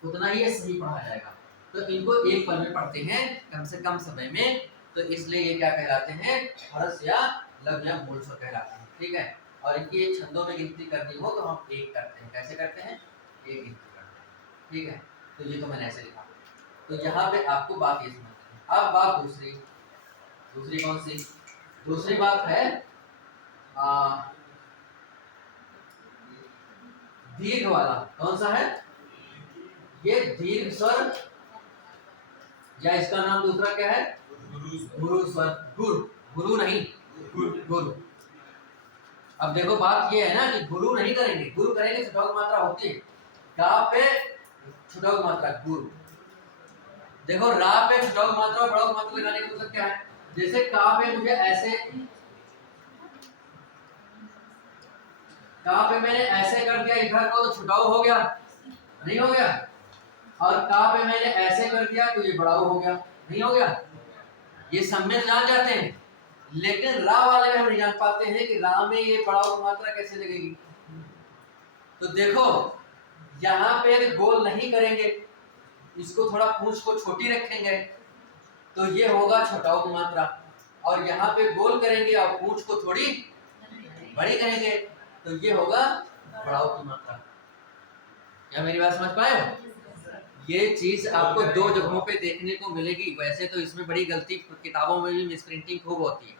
उतना ही ये सही पढ़ा जाएगा। तो इनको एक पल में पढ़ते हैं कम से कम समय में, तो इसलिए ये क्या कहलाते हैं, हर्ष या लघु या मूल स्वर कहलाते हैं। ठीक है, और इनकी एक छंदों में गिनती करनी हो तो हम एक करते हैं। कैसे करते हैं, एक गिनती करते हैं। ठीक है, तो ये तो मैंने ऐसे लिखा। तो यहाँ पे आपको बात ये समझनी है। अब बात दूसरी, दूसरी कौन सी, दूसरी बात है दीर्घ वाला। कौन सा है, ये दीर्घ स्वर, या इसका नाम दूसरा क्या है, गुरु स्वर। गुरु, गुरु नहीं, गुरु। अब देखो बात ये है ना कि गुरु नहीं करेंगे, गुरु करेंगे छुटाऊ मात्रा होती है। गा पे छुटाऊ मात्रा गुरु। देखो रा पे छुटाऊ मात्रा और बढ़ाऊ मात्रा लगाने का मतलब क्या है, जैसे का पे मुझे ऐसे, का पे मैंने ऐसे कर दिया इधर को तो छुटाऊ हो गया, नहीं हो गया। और का पे मैंने ऐसे कर दिया तो ये बढ़ाऊ हो गया, नहीं हो गया। ये सब में जान जाते हैं, लेकिन रा वाले में हम नहीं जान पाते हैं कि रा में ये बढ़ाऊ मात्रा कैसे लगेगी। तो देखो यहाँ पे अगर गोल नहीं करेंगे, इसको थोड़ा पूंछ को छोटी रखेंगे तो ये होगा छुटाऊ की मात्रा, और यहाँ पे गोल करेंगे और पूंछ को थोड़ी बड़ी करेंगे तो ये होगा बढ़ाऊ की मात्रा। क्या मेरी बात समझ पाए हो? ये चीज आपको दो जगहों पे देखने को मिलेगी। वैसे तो इसमें बड़ी गलती किताबों में भी मिसप्रिंटिंग खूब होती है,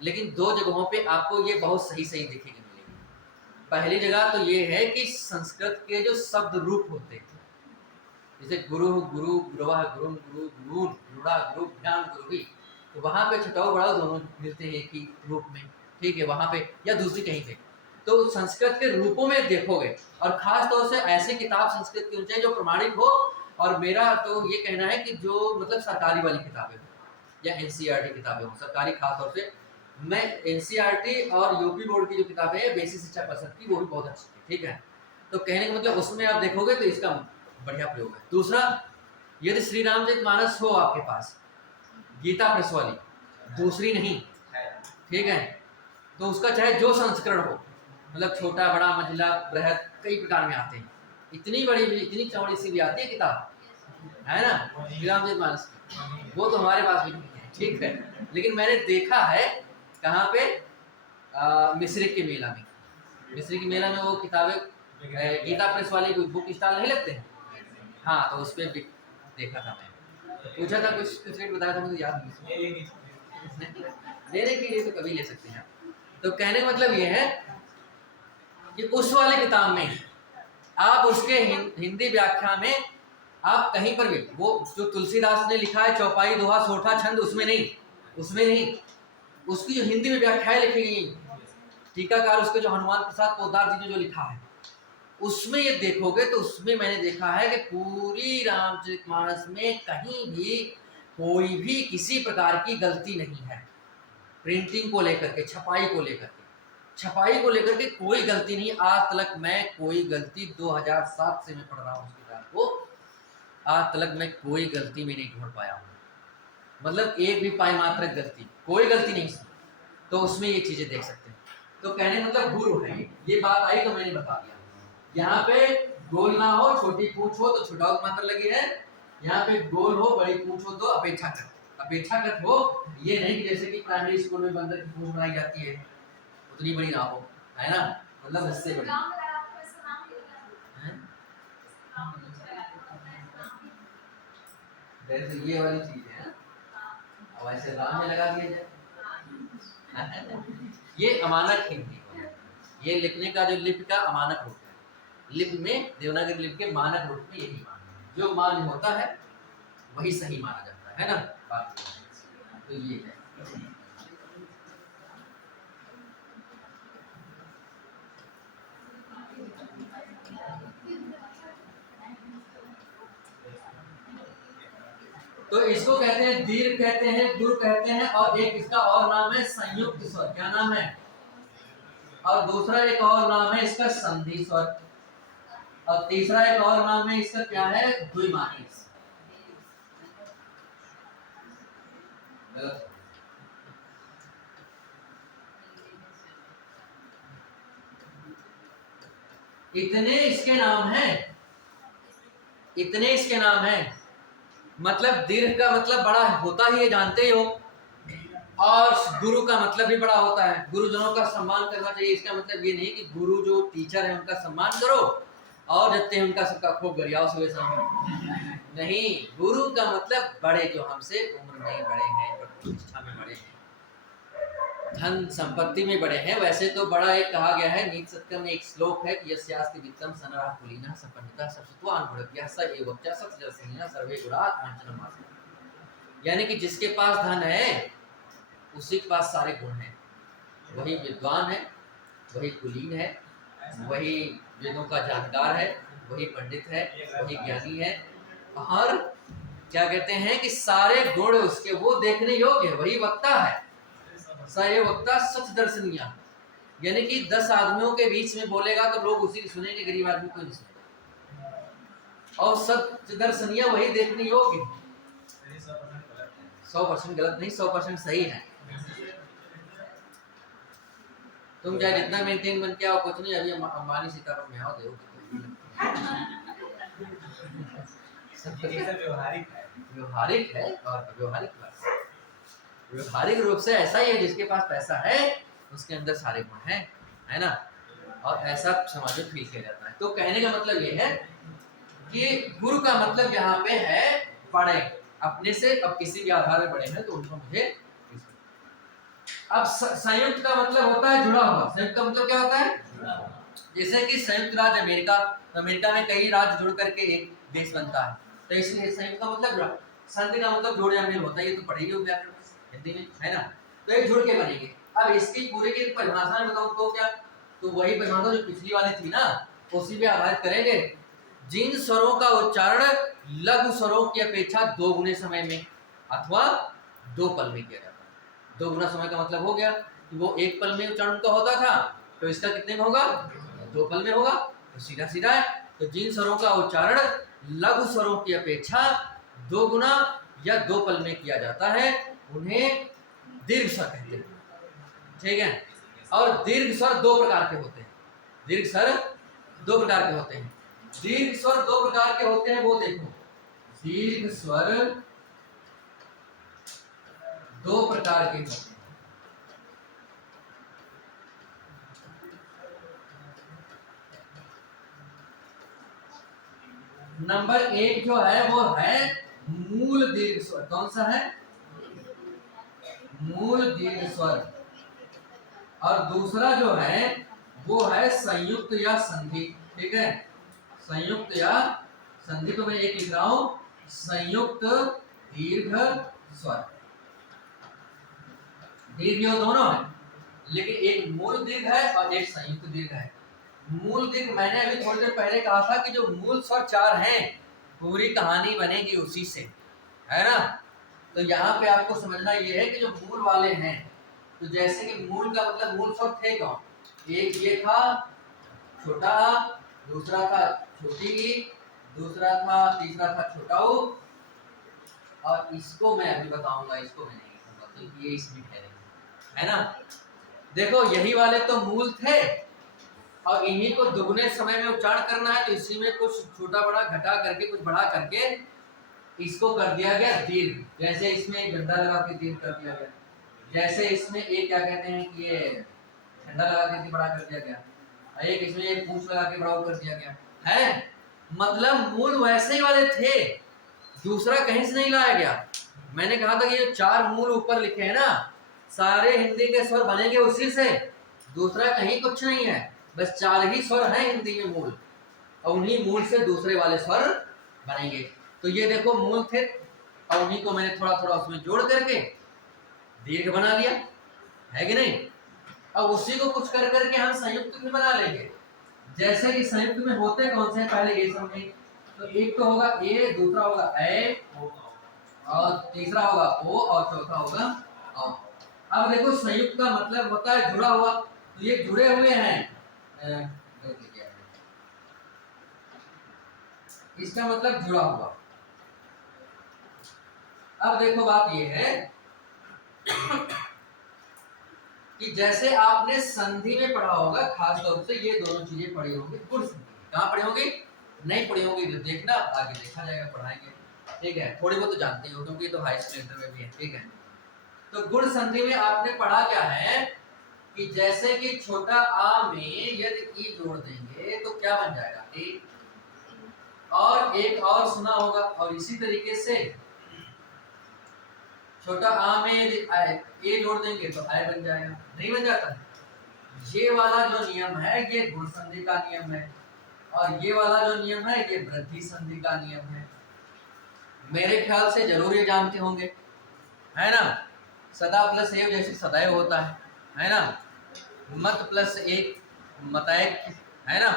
लेकिन दो जगहों पे आपको ये बहुत सही सही दिखेगी मिलेगी। पहली जगह तो ये है कि संस्कृत के जो शब्द रूप होते हैं, जैसे गुरु, गुरु, गुरुवाह, गुरुम, गुरु, गुरुन, गुरुड़ा, गुरुभ्याम, गुरुवी, तो वहां पे छुटाऊ बढ़ाऊ दोनों मिलते हैं एक ही रूप में। ठीक है, वहां पे या दूसरी कहीं पे, तो संस्कृत के रूपों में देखोगे। और खास तौर से ऐसी किताब संस्कृत की होनी चाहिए जो प्रमाणिक हो। और मेरा तो ये कहना है कि जो मतलब सरकारी वाली किताबें हो या एनसीईआरटी किताबें हो, सरकारी खास तौर से। मैं एनसीईआरटी और यूपी बोर्ड की जो किताबें हैं बेसिक शिक्षा परिषद की, वो भी बहुत अच्छी है। ठीक है, तो कहने का मतलब उसमें आप देखोगे तो इसका बढ़िया प्रयोग है। दूसरा, यदि श्री रामचरितमानस हो आपके पास, गीता प्रेस वाली, दूसरी नहीं, ठीक है, तो उसका चाहे जो संस्करण हो, मतलब छोटा, बड़ा, मंझला, बृहद, कई प्रकार में आते हैं। इतनी बड़ी भी, इतनी चौड़ी सी भी आती है किताब, है ना, श्री रामचरितमानस की, वो तो हमारे पास भी नहीं है। ठीक है, लेकिन मैंने देखा है कहाँ पे, मिस्रिक के मेला में। मिस्रिक के मेला में वो किताबें गीता प्रेस वाली बुक स्टॉल नहीं लगते हैं, हाँ, तो उस पर देखा था मैं। पूछा था कुछ रेट बताया था, मुझे याद नहीं। लेने के लिए तो कभी ले सकते हैं। तो कहने का मतलब ये है कि उस वाली किताब में आप उसके हिंदी व्याख्या में आप कहीं पर भी, वो जो तुलसीदास ने लिखा है चौपाई, दोहा, सोठा, छंद, उसमें नहीं, उसमें नहीं, उसकी जो हिंदी में व्याख्याएं लिखी गई, टीकाकार उसके जो हनुमान प्रसाद पोद्दार जी ने जो लिखा है, उसमें ये देखोगे तो उसमें मैंने देखा है कि पूरी रामचरितमानस में कहीं भी कोई भी किसी प्रकार की गलती नहीं है। प्रिंटिंग को लेकर के, छपाई को लेकर के, छपाई को लेकर के कोई गलती नहीं। आज तक मैं कोई गलती, 2007 से मैं पढ़ रहा हूँ उस किताब को, आज तक मैं कोई गलती में नहीं ढूंढ पाया हूँ, मतलब एक भी पाई मात्र गलती, कोई गलती नहीं। तो उसमें ये चीजें देख सकते हैं। तो कहने मतलब गुरु है, ये बात आई तो मैंने बता दिया। यहाँ पे गोल ना हो, छोटी पूंछ हो तो छुटाऊ मात्रा लगी है। यहाँ पे गोल हो, बड़ी पूंछ हो तो अपेक्षाकृत, अपेक्षाकृत हो, ये नहीं कि जैसे कि प्राइमरी स्कूल में बंदर की पूंछ बनाई जाती है, उतनी बड़ी ना हो, है ना, मतलब इससे बड़ी। तो ये वाली चीज है, अब ऐसे राम में लगा दिया जाए। ये अमानक हिंदी, ये लिखने का जो लिपि का अमानक रूप है। लिपि में, देवनागरी लिपि के मानक रूप में यही मान्य, जो मान्य होता है वही सही माना जाता है ना, बात। तो ये है। तो इसको कहते हैं दीर्घ कहते हैं, गुरु कहते हैं, और एक इसका और नाम है संयुक्त स्वर। क्या नाम है? और दूसरा एक और नाम है इसका संधि स्वर, और तीसरा एक और नाम है इसका क्या है? द्विमानी। इतने इसके नाम हैं, इतने इसके नाम हैं। मतलब दीर्घ का मतलब बड़ा होता ही है, जानते ही हो। और गुरु का मतलब भी बड़ा होता है, गुरुजनों का सम्मान करना चाहिए। इसका मतलब ये नहीं कि गुरु जो टीचर है उनका सम्मान करो और जत्ते हैं उनका सबका खूब गरियाओ सुबह शाम। नहीं, गुरु का मतलब बड़े, जो हमसे उम्र में बड़े हैं, प्रतिष्ठा में बड़े हैं, धन संपत्ति में बड़े हैं। वैसे तो बड़ा एक कहा गया है, नीति सत्यम में एक श्लोक है कि यस्यास्ति वित्तम सनरा कुलीना सपन्नता सत्त्वान भुरभ्यः स एव च सत्जलसेना सर्वे गुणात् कांचनमास्ते। यानी कि जिसके पास धन है उसी के पास सारे गुण हैं, वही विद्वान है, वही कुलीन है, वही वेदों का जानकार है, वही पंडित है, वही ज्ञानी है। और क्या कहते हैं कि सारे गुण उसके वो देखने योग्य है, वही वक्ता है। सये वक्ता सच दर्शनीय, यानी कि 10 आदमियों के बीच में बोलेगा तो लोग उसी की सुनेंगे, गरीब आदमी को नहीं सुनेगा। और सच दर्शनीय वही देखने योग्य है। 100% गलत नहीं, 100% सही है। तुम चाहे जितना मेंटेन बन के आओ, कुछ नहीं, अभी अंबानी सीताराम में आओ, देखो व्यवहारिक है। और व्यवहारिक रूप से ऐसा ही है, जिसके पास पैसा है उसके अंदर सारे गुण हैं, है ना। और ऐसा समाज में फील किया जाता है। तो कहने का मतलब ये है कि गुरु का मतलब यहाँ पे है बड़े, अपने से अब किसी भी आधार में बड़े हैं तो उनको मुझे। अब संयुक्त का मतलब होता है जुड़ा हुआ। संयुक्त का मतलब क्या होता है? जैसे कि संयुक्त राज्य अमेरिका, अमेरिका में कई राज्य जुड़ करके एक देश बनता है, तो इसलिए संयुक्त का मतलब जुड़ा। संधि का मतलब जोड़ या मेल होता है, ये तो पढ़ेगी व्याकरण हिंदी में, है ना। तो ये जुड़ के बनेंगे। अब इसकी पूरे की परिभाषा में बताऊं तो क्या, तो वही परिभाषा जो पिछली वाली थी ना, उसी पे आधारित करेंगे। जिन स्वरों का उच्चारण लघु स्वरों की अपेक्षा 2 गुने समय में अथवा 2 पल में किया जाता है। 2 गुना समय का मतलब हो गया कि वो 1 पल में उच्चारण का होता था, तो इसका कितने में होगा? 2 पल में होगा। तो सीधा सीधा है। तो जिन स्वरों का उच्चारण लघु स्वरों की अपेक्षा 2 गुना या 2 पल में किया जाता है उन्हें दीर्घ स्वर कहते हैं, ठीक है। और दीर्घ स्वर 2 प्रकार के होते हैं। दीर्घ स्वर 2 प्रकार के होते हैं। दीर्घ स्वर 2 प्रकार के होते हैं, वो देखो। दीर्घ स्वर 2 प्रकार के होते हैं। नंबर 1 जो है वो है मूल दीर्घ स्वर। कौन सा है? मूल दीर्घ स्वर। और दूसरा जो है वो है संयुक्त या संधि, ठीक है। संयुक्त या संधि, तो मैं एक लिख रहा हूं, संयुक्त दीर्घ स्वर। दीर्घ ये दोनों है, लेकिन एक मूल दीर्घ है और एक संयुक्त दीर्घ है। मूल दीर्घ मैंने अभी थोड़ी देर पहले कहा था कि जो मूल स्वर 4 हैं, पूरी कहानी बनेगी उसी से, है ना। तो यहाँ पे आपको समझना ये है कि जो मूल वाले हैं, तो जैसे कि मूल का मतलब मूल स्वर थे कौन? एक ये था छोटा, दूसरा था छोटी, दूसरा था, तीसरा था छोटा ऊ, और इसको मैं अभी बताऊंगा, इसको मैं नहीं कहूंगा क्योंकि ये इसमें है ना। देखो यही वाले तो मूल थे, और इन्हीं को दुगने समय में उच्चारण करना है, तो इसी में कुछ छोटा बड़ा घटा करके, कुछ बढ़ा करके इसको कर दिया गया दीर्घ। जैसे इसमें एक गड्ढा लगा के दीर्घ कर दिया गया, जैसे इसमें एक क्या कहते हैं कि ये झंडा लगा के बड़ा कर दिया गया, एक इसमें एक पूंछ लगा के बड़ा कर दिया गया है। मतलब मूल वैसे ही वाले थे, दूसरा कहीं से नहीं लाया गया। मैंने कहा था कि ये 4 मूल ऊपर लिखे हैं ना, सारे हिंदी के स्वर बनेंगे उसी से, दूसरा कहीं कुछ नहीं है। बस 4 ही स्वर हैं हिंदी में मूल, और उन्हीं मूल से दूसरे वाले स्वर बनेंगे। तो ये देखो मूल थे, और उन्हीं को मैंने थोड़ा थोड़ा उसमें जोड़ करके दीर्घ बना लिया, है कि नहीं। अब उसी को कुछ कर करके हम संयुक्त में बना लेंगे। जैसे कि संयुक्त में होते कौन से, पहले ये समझे। तो एक तो होगा ए, दूसरा होगा ए, और तीसरा होगा ओ, और चौथा होगा औ। अब देखो संयुक्त का मतलब होता है जुड़ा हुआ, तो ये जुड़े हुए हैं, इसका मतलब जुड़ा हुआ। अब देखो बात ये है कि जैसे आपने संधि में पढ़ा होगा, खास तौर से ये दोनों चीजें पढ़ी होंगी, गुण संधि। कहाँ पढ़ी होगी? नहीं पढ़ी होगी तो देखना, आगे देखा जाएगा, पढ़ाएंगे। ठीक है, थोड़ी बहुत तो जानते हो क्योंकि तो हाई स्कूल इंटर में भी है। ठीक है, तो गुण संधि में आपने पढ़ा क्या है कि जैसे कि छोटा आ में यदि ई जोड़ देंगे तो क्या बन जाएगा? ए। और एक और सुना होगा, और इसी तरीके से छोटा आ में यदि ए जोड़ देंगे तो आई बन जाएगा, नहीं बन जाता? ये वाला जो नियम है ये गुण संधि का नियम है, और ये वाला जो नियम है ये वृद्धि संधि का नियम है। मेरे ख्याल से जरूर ये जानते होंगे, है ना? सदा प्लस एव जैसे सदैव होता है ना? मत प्लस एक मतैक, है ना?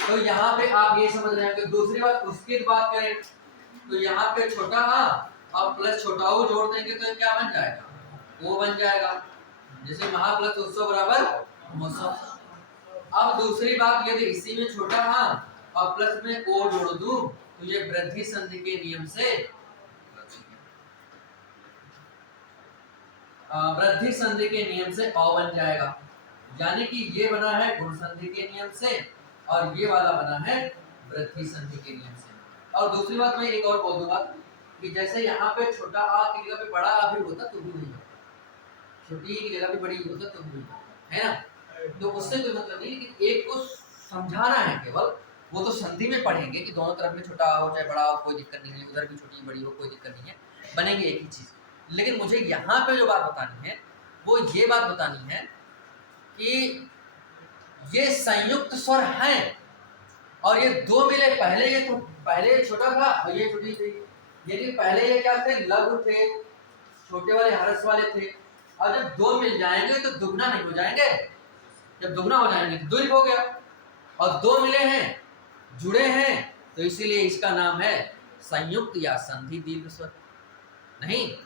तो यहाँ पे आप ये समझ रहे हैं कि दूसरी बात उसकी बात करें तो यहाँ पे छोटा आ और प्लस छोटा ओ जोड़ देंगे तो क्या बन जाएगा? वो बन जाएगा। जैसे महा प्लस उत्सव बराबर महोत्सव। अब दूसरी बात यदि इसी में छोटा आ और प्लस में ओ जोड़ दूं तो ये वृद्धि संधि के नियम से वृद्धि संधि के नियम से अ बन जाएगा। यानी कि ये बना है गुण संधि के नियम से और ये वाला बना है वृद्धि संधि के नियम से। और दूसरी बात मैं एक और बोल दूंगा कि जैसे यहाँ पे छोटा आ की जगह पे बड़ा आ भी होता तो भी नहीं होता, छोटी की जगह पे बड़ी होता तो भी नहीं होता, है ना? तो उससे कोई मतलब नहीं, लेकिन एक को समझाना है केवल। वो तो संधि में पढ़ेंगे कि दोनों तरफ में छोटा आ हो चाहे बड़ा हो कोई दिक्कत नहीं है, उधर भी छोटी बड़ी हो कोई दिक्कत नहीं है, बनेंगे एक ही चीज। लेकिन मुझे यहाँ पे जो बात बतानी है वो ये बात बतानी है कि ये संयुक्त स्वर हैं और ये दो मिले। पहले ये तो पहले छोटा था और ये छोटी थी, यदि पहले ये क्या थे? लघु थे, छोटे वाले हर्ष वाले थे, और जब दो मिल जाएंगे तो दुगना नहीं हो जाएंगे? जब दुगना हो जाएंगे तो द्विगुना हो गया, और दो मिले हैं जुड़े हैं तो इसीलिए इसका नाम है संयुक्त या संधि दीर्घ स्वर। नहीं,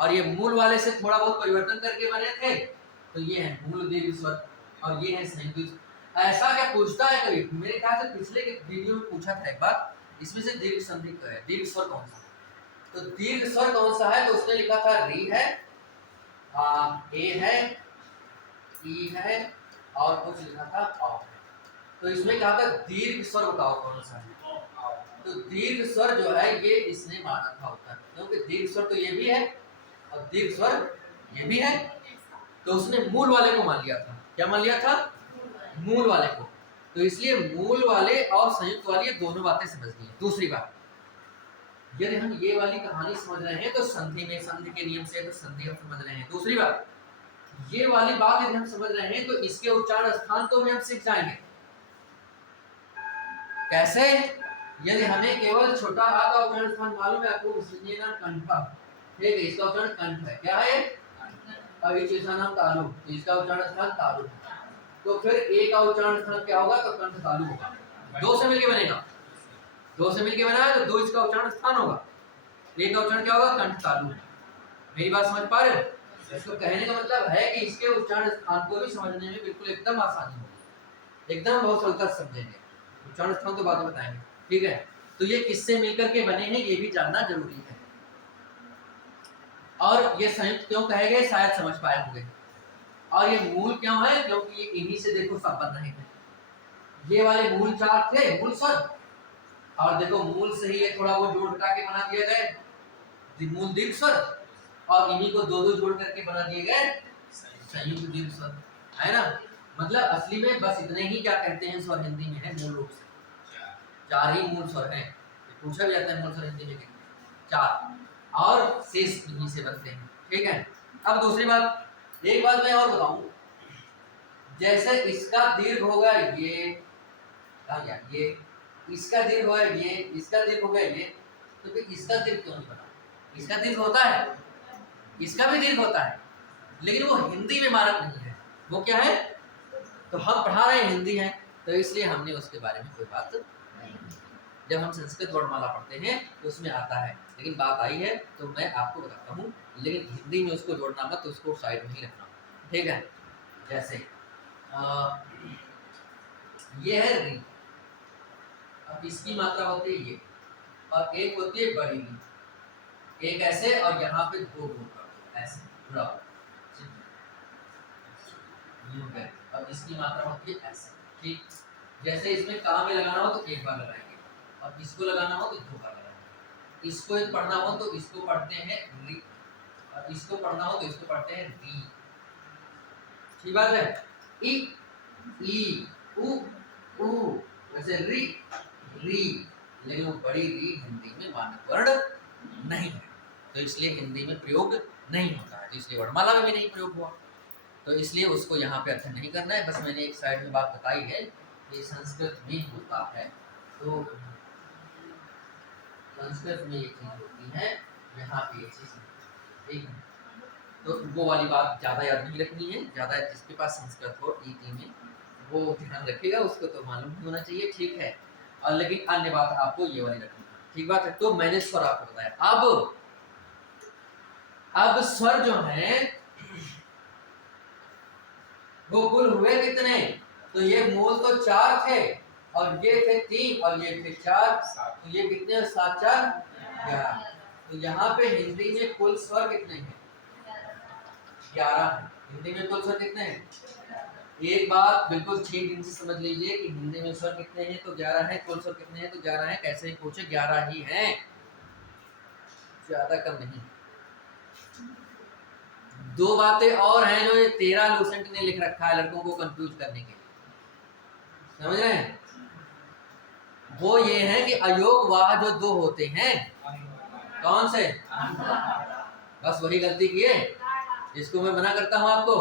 और ये मूल वाले से थोड़ा बहुत परिवर्तन करके बने थे तो ये है मूल दीर्घ स्वर और ये है संयुक्त। ऐसा क्या पूछता है कभी? मेरे ख्याल से पिछले वीडियो में पूछा था एक बार, इसमें से दीर्घ संधि है दीर्घ स्वर कौन सा? तो दीर्घ स्वर कौन सा है? तो उसने लिखा था री है, ए है, ई है और कुछ लिखा था औ है। तो इसमें कहा था दीर्घ स्वर बताओ कौन सा है? तो दीर्घ स्वर जो है ये इसने माना था उत्तर, क्योंकि दीर्घ स्वर तो ये भी है और दीर्घ स्वर ये भी है, तो उसने मूल वाले को मान लिया था। क्या मान लिया था? मूल वाले को। तो इसलिए मूल वाले और संयुक्त वाली ये दोनों बातें समझनी है। दूसरी बात, यदि हम ये वाली कहानी समझ रहे हैं तो संधि में संधि के नियम से तो संधि हम समझ रहे हैं। दूसरी बात, ये वाली बात यदि हम समझ रहे हैं तो इसके उच्चारण स्थान तो हम सीख जाएंगे। कैसे? यदि हमें केवल छोटा आ का उच्चारण स्थान मालूम है, आपको सुनिए ना, कंठ। ठीक है, इसका उच्चारण कंठ है। क्या है? और इसका नाम तालु, इसका उच्चारण स्थान तालु। तो फिर ए का उच्चारण स्थान क्या होगा? तो कंठ तालु होगा। दो से मिलके बनेगा, दो से मिलके बना है तो दो इसका उच्चारण स्थान होगा, ए का उच्चारण क्या होगा? कंठ तालु। मेरी बात समझ पा रहे हो? इसको कहने का मतलब है कि इसके उच्चारण स्थान को भी समझने में बिल्कुल एकदम आसानी होगी, एकदम बहुत सरलता से समझेंगे। उच्चारण स्थान तो बाद में बताएंगे, ठीक है? तो ये किससे मिलकर के बने हैं ये भी जानना जरूरी है। और ये संयुक्त क्यों कहे गए शायद समझ पाए होंगे। और ये मूल क्यों है? क्योंकि ये इन्हीं से देखो सब बन रहे हैं। ये वाले मूल चार थे, मूल स्वर, और देखो मूल से ही ये थोड़ा वो जोड़ के बना दिए गए मूल दीर्घ स्वर, और इन्हीं को दो दो जोड़ करके बना दिए गए संयुक्त दीर्घ स्वर, है ना? मतलब असली में बस इतने ही क्या कहते हैं स्वर हिंदी में है मूल रूप से, चार ही मूल स्वर हैं। पूछा भी जाता है मूल स्वर हिंदी में चार, और शेष इन्हीं से बनते हैं, ठीक है? अब दूसरी बात, एक बात मैं और बताऊं, जैसे इसका दीर्घ होगा ये, इसका दीर्घ होगा ये, इसका दीर्घ होगा ये, तो फिर इसका दीर्घ क्यों नहीं बना? इसका दीर्घ होता है, इसका भी दीर्घ होता है, लेकिन वो हिंदी में मानक नहीं है। वो क्या है? तो हम पढ़ा रहे हैं हिंदी है, तो इसलिए हमने उसके बारे में कोई बात नहीं। जब हम संस्कृत वर्णमाला पढ़ते हैं तो उसमें आता है, लेकिन बात आई है तो मैं आपको बताता हूँ, लेकिन हिंदी में उसको जोड़ना मत, उसको साइड में ही रखना, ठीक है? जैसे ये है री, अब इसकी मात्रा होती है ये, और एक होती है बड़ी री, एक ऐसे और यहाँ पे दो बोल ऐसे जुड़ा हुआ, अब इसकी मात्रा होती है ऐसे, ठीक? जैसे इसमें का में लगाना हो तो एक बार लगाएंगे, और इसको लगाना हो तो दो बार लगाएंगे। इसको पढ़ना हो तो इसको पढ़ते हैं री, और इसको पढ़ना हो तो इसको पढ़ते हैं री। ठीक बात है। ई ई उ उ, वैसे री री, लेकिन वो बड़ी री हिंदी में मानक वर्ण नहीं है, तो इसलिए हिंदी में प्रयोग नहीं होता है, तो इसलिए वर्णमाला में भी नहीं प्रयोग हुआ, तो इसलिए उसको यहाँ पे अध्ययन नहीं करना है। बस मैंने एक साइड में बात बताई है कि संस्कृत में होता है, तो संस्कृत में ये चीज होती है, यहाँ पे ये चीज ठीक है। तो वो वाली बात ज़्यादा याद नहीं रखनी है, ज़्यादा जिसके पास संस्कृत हो ईटी में वो ध्यान रखेगा, उसको तो मालूम ही होना चाहिए, ठीक है। और लेकिन अन्य बात आपको ये वाली रखनी है, ठीक बात है। तो मैंने स्वर आपको बताया। अब स्वर जो है वो कुल हुए कितने, तो ये मूल तो 4 थे, और ये थे 3, और ये थे 4, तो ये कितने, 7 4 11। तो यहाँ पे हिंदी में कुल स्वर कितने हैं, 11 है। हिंदी में कुल स्वर कितने हैं, एक बात बिल्कुल ठीक दिन से समझ लीजिए कि हिंदी में स्वर कितने हैं, तो 11 है। कुल स्वर कितने हैं, तो 11 है। कैसे ही पूछे 11 ही हैं, ज्यादा कम नहीं। दो बातें और हैं जो ये 13 लूसेंट ने लिख रखा है लड़कों को कंफ्यूज करने के लिए, समझ रहे हैं। वो ये है कि अयोग वाह जो दो होते हैं, कौन से, बस वही गलती किए, इसको मैं मना करता हूं आपको।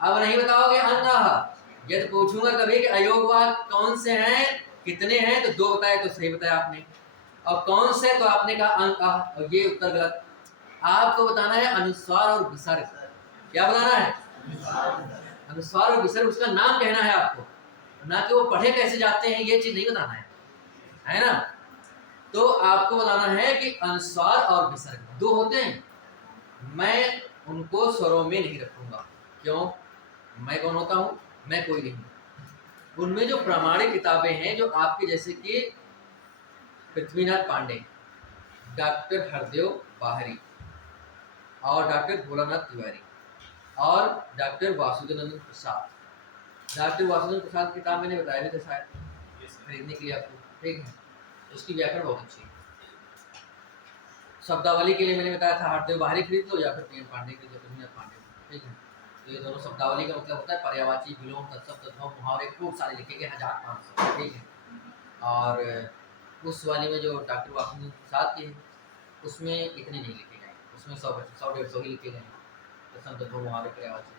अब नहीं बताओगे अंग, यदि पूछूंगा कभी कि अयोग वाह कौन से हैं, कितने हैं, तो 2 बताए तो सही बताया आपने, और कौन से तो आपने कहा अंग, और ये उत्तर गलत। आपको बताना है अनुस्वार और विसर्ग। क्या बताना है, अनुस्वार और विसर्ग, उसका नाम कहना है आपको, ना कि वो पढ़े कैसे जाते हैं, ये चीज नहीं बताना है ना। तो आपको बताना है कि अनुस्वार और विसर्ग 2 होते हैं, मैं उनको स्वरों में नहीं रखूंगा। क्यों, मैं कौन होता हूं, मैं कोई नहीं। उनमें जो प्रामाणिक किताबें हैं, जो आपके जैसे कि पृथ्वीनाथ पांडे, डॉक्टर हरदेव बाहरी, और डॉक्टर भोलानाथ तिवारी, और डॉक्टर वासुदेवानंद प्रसाद। डॉक्टर वासुदेव प्रसाद की किताब मैंने बताया था शायद खरीदने के लिए आपको, ठीक है। उसकी व्याकरण बहुत अच्छी है। शब्दावली के लिए मैंने बताया था हरदेव बाहरी खरीद लो, या फिर पीएन पांडे खरीद लो, पृथ्वीनाथ पांडे, ठीक है। तो ये दोनों शब्दावली का मतलब होता है पर्यायवाची, विलोम, तत्सम, तद्भव, मुहावरे खूब सारे लिखे गए, 1500, ठीक है। और उस वाली में जो डॉक्टर वासुदेव प्रसाद की है, उसमें इतने नहीं लिखे गए, उसमें 100-150 ही लिखे गए, तत्सम, तद्भव, मुहावरे, पर्यायवाची,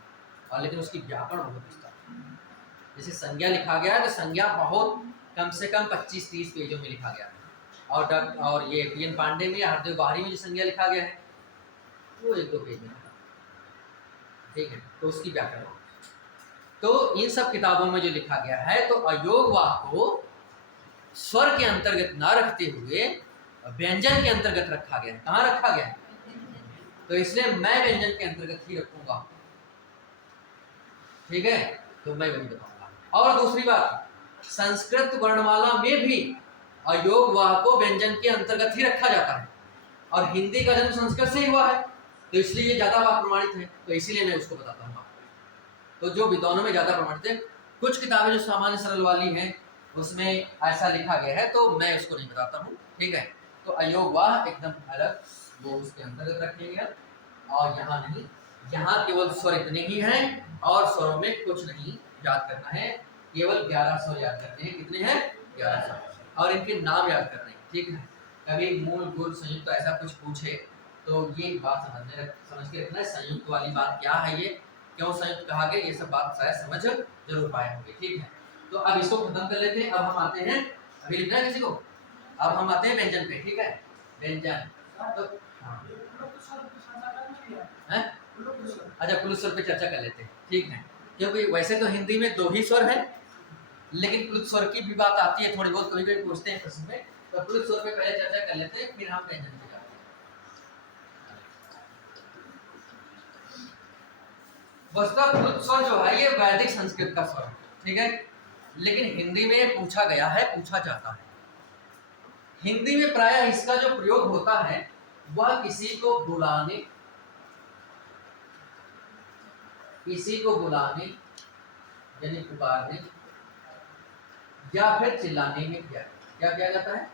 और लेकिन उसकी व्याकरण बहुत विस्तार। जैसे संज्ञा लिखा गया है तो संज्ञा बहुत कम से कम 25-30 पेजों में लिखा गया है, और ये पीएन पांडे में या हरदेव बाहरी में जो संज्ञा लिखा गया है वो 1-2 पेज में, ठीक है। तो उसकी व्याकरण, तो इन सब किताबों में जो लिखा गया है, तो अयोग वाह को स्वर के अंतर्गत ना रखते हुए व्यंजन के अंतर्गत रखा गया है। कहाँ रखा गया है, तो इसलिए मैं व्यंजन के अंतर्गत ही रखूंगा, ठीक है। तो मैं वही बताऊंगा। और दूसरी बात, संस्कृत वर्णमाला में भी अयोग वाह को व्यंजन के अंतर्गत ही रखा जाता है, और हिंदी का जन्म संस्कृत से ही हुआ है, तो इसलिए ये ज्यादा बात प्रमाणित है, तो इसीलिए मैं उसको बताता हूँ आपको। तो जो विद्वानों में ज्यादा प्रमाणित है, कुछ किताबें जो सामान्य सरल वाली हैं उसमें ऐसा लिखा गया है, तो मैं उसको नहीं बताता हूँ, ठीक है। तो अयोग वाह एकदम अलग, वो उसके अंतर्गत रखेंगे, और यहाँ नहीं, यहाँ केवल स्वर इतने ही हैं, और स्वरों में कुछ नहीं याद करना है, केवल 11 स्वर याद करने हैं। कितने हैं, 11 स्वर, और इनके नाम याद करने हैं, ठीक है। कभी मूल गुण संयुक्त ऐसा कुछ पूछे तो ये बात समझ के रखना है, संयुक्त वाली बात क्या है, ये क्यों संयुक्त कहा गया, ये सब बात शायद समझ जरूर पाए होंगे, ठीक है। तो अब इसको खत्म कर लेते हैं। अब हम आते हैं, अभी लिखना है किसी को, अब हम आते हैं व्यंजन पे, ठीक है। व्यंजन तो अच्छा, कुल स्वर पे चर्चा कर लेते हैं, ठीक है। क्योंकि वैसे तो हिंदी में 2 ही स्वर है, लेकिन कुल स्वर की भी बात आती है थोड़ी बहुत, कभी-कभी पूछते हैं प्रश्न में, तो कुल स्वर पे पहले चर्चा कर लेते हैं, फिर हम व्यंजन पे जाते हैं। वस्तुतः कुल स्वर जो है ये वैदिक संस्कृत का स्वर है, ठीक है, लेकिन हिंदी में पूछा गया है, पूछा जाता है। हिंदी में प्रायः इसका जो प्रयोग होता है वह किसी को बुलाने यानी पुकारने, या फिर चिल्लाने में किया जाता है। क्या किया जाता है?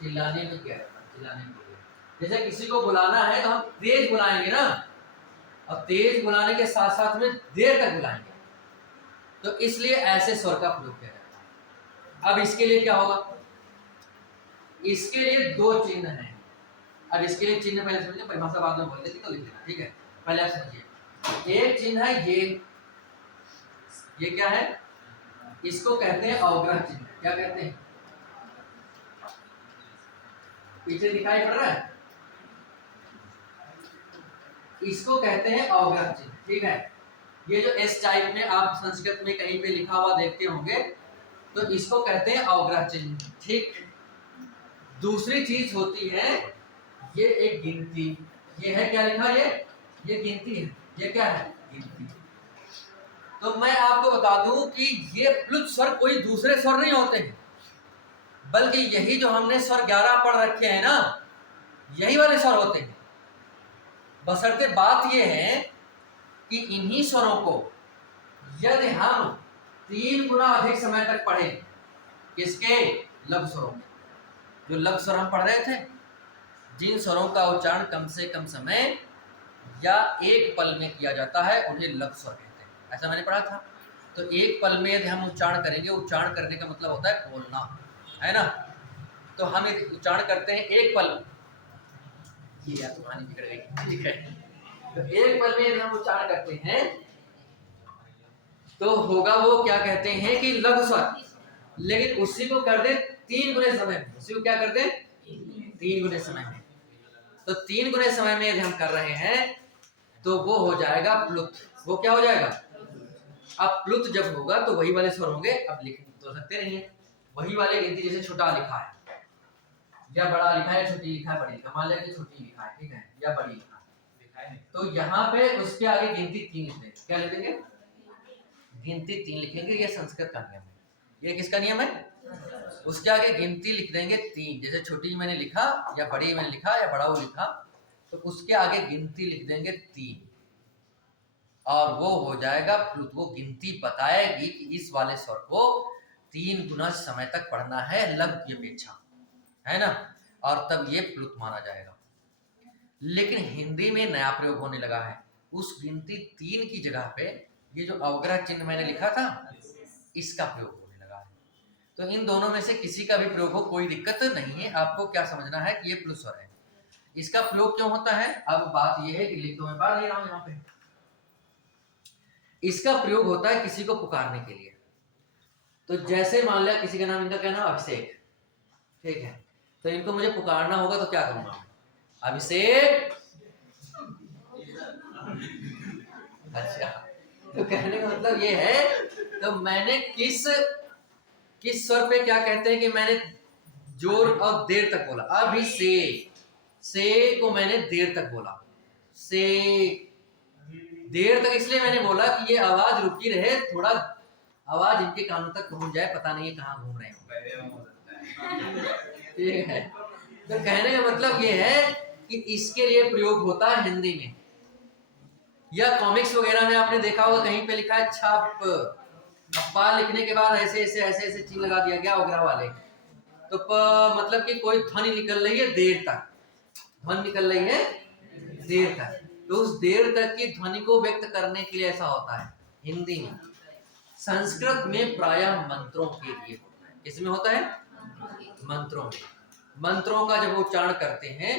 चिल्लाने में किया जाता है, चिल्लाने में किया जाता है। जैसे किसी को बुलाना है तो हम तेज बुलाएंगे ना, और तेज बुलाने के साथ साथ में देर तक बुलाएंगे, तो इसलिए ऐसे स्वर का प्रयोग किया जाता है। अब इसके लिए क्या होगा? इसके लिए दो चिन्ह हैं। अब इसके लिए चिन्ह पहले समझिए, परिभाषा बाद में बोल देती तो लिख लेना, ठीक है? पहले आप समझिए, एक चिन्ह है ये क्या है? इसको कहते हैं अवग्रह चिन्ह। क्या कहते हैं? पीछे दिखाई पड़ रहा है, इसको कहते हैं अवग्रह चिन्ह, ठीक है? ये जो एस टाइप में आप संस्कृत में कहीं पे लिखा हुआ देखते होंगे, तो इसको कहते हैं अवग्रह चिन्ह, ठीक? दूसरी चीज होती है ये एक गिनती। ये है क्या लिखा? ये गिनती है। ये क्या है? गिनती। तो मैं आपको बता दूं कि ये प्लुत स्वर कोई दूसरे स्वर नहीं होते हैं, बल्कि यही जो हमने स्वर 11 पढ़ रखे हैं ना, यही वाले स्वर होते हैं। बशर्ते बात ये है कि इन्हीं स्वरों को यदि हम 3 गुना अधिक समय तक पढ़े, किसके? लघु स्वरों में। जो लघु स्वर हम पढ़ रहे थे, जिन स्वरों का उच्चारण कम से कम समय या एक पल में किया जाता है, उन्हें लघु स्वर कहते हैं। ऐसा मैंने पढ़ा था। तो एक पल में यदि हम उच्चारण करेंगे, उच्चारण करने का मतलब होता है बोलना, है ना? तो हम यदि उच्चारण करते हैं एक पल, ये तो कहानी बिगड़ गई, ठीक है? तो एक पल में यदि हम उच्चारण करते हैं तो होगा वो क्या कहते हैं कि लघु स्वर। लेकिन उसी को कर दे 3 गुने समय में, उसी को क्या कर दे? 3 गुने समय में। तो 3 गुने समय में यदि हम कर रहे हैं तो वो हो जाएगा प्लुत। वो क्या हो जाएगा? अब प्लुत जब होगा तो वही वाले स्वर होंगे। अब लिख तो सकते नहीं है, वही वाले गिनती। जैसे छोटा लिखा है या बड़ा लिखा है, छोटी लिखा है, बड़ी लिखा, मान लिया कि छोटी लिखा है, ठीक है, या बड़ी लिखा है, तो यहाँ पे उसके आगे गिनती 3 लिख देंगे। क्या लिख देंगे? गिनती 3 लिखेंगे। ये संस्कृत का नियम है। ये किसका नियम है? उसके आगे गिनती लिख देंगे 3। जैसे छोटी मैंने लिखा या बड़ी मैंने लिखा या बड़ा लिखा, तो उसके आगे गिनती लिख देंगे 3, और वो हो जाएगा प्लुत। वो गिनती बताएगी कि इस वाले स्वर को 3 गुना समय तक पढ़ना है लघु की अपेक्षा, है ना? और तब ये प्लुत माना जाएगा। लेकिन हिंदी में नया प्रयोग होने लगा है। उस गिनती 3 की जगह पे ये जो अवग्रह चिन्ह मैंने लिखा था, इसका प्रयोग होने लगा है। तो इन दोनों में से किसी का भी प्रयोग हो, कोई दिक्कत नहीं है। आपको क्या समझना है कि ये प्लुत स्वर है। इसका प्रयोग क्यों होता है? अब बात ये है कि लिख तो मैं पढ़ ले रहा हूं यहाँ पे। इसका प्रयोग होता है किसी को पुकारने के लिए। तो जैसे मान लिया किसी का नाम, इनका क्या नाम? अभिषेक, ठीक है? तो इनको मुझे पुकारना होगा तो क्या करूंगा? अभिषेक। अच्छा, तो कहने का मतलब ये है, तो मैंने किस स्वर पे क्या कहते हैं कि मैंने जोर और देर तक बोला। अभिषेक, से को मैंने देर तक बोला। से देर तक इसलिए मैंने बोला कि ये आवाज रुकी रहे, थोड़ा आवाज इनके कानों तक पहुंच जाए, पता नहीं है कहाँ घूम रहे हो, ठीक है? तो कहने का मतलब ये है कि इसके लिए प्रयोग होता है हिंदी में। या कॉमिक्स वगैरह में आपने देखा होगा, कहीं पे लिखा है छाप, पा लिखने के बाद ऐसे ऐसे ऐसे ऐसे चिन्ह लगा दिया गया वगैरह वाले। तो मतलब कि कोई ध्वनि निकल रही है देर तक, ध्वनि निकल रही है देर तक, तो उस देर तक की ध्वनि को व्यक्त करने के लिए ऐसा होता है हिंदी में। संस्कृत में प्रायः मंत्रों के लिए होता है। किसमें होता है? मंत्रों में। मंत्रों का जब उच्चारण करते हैं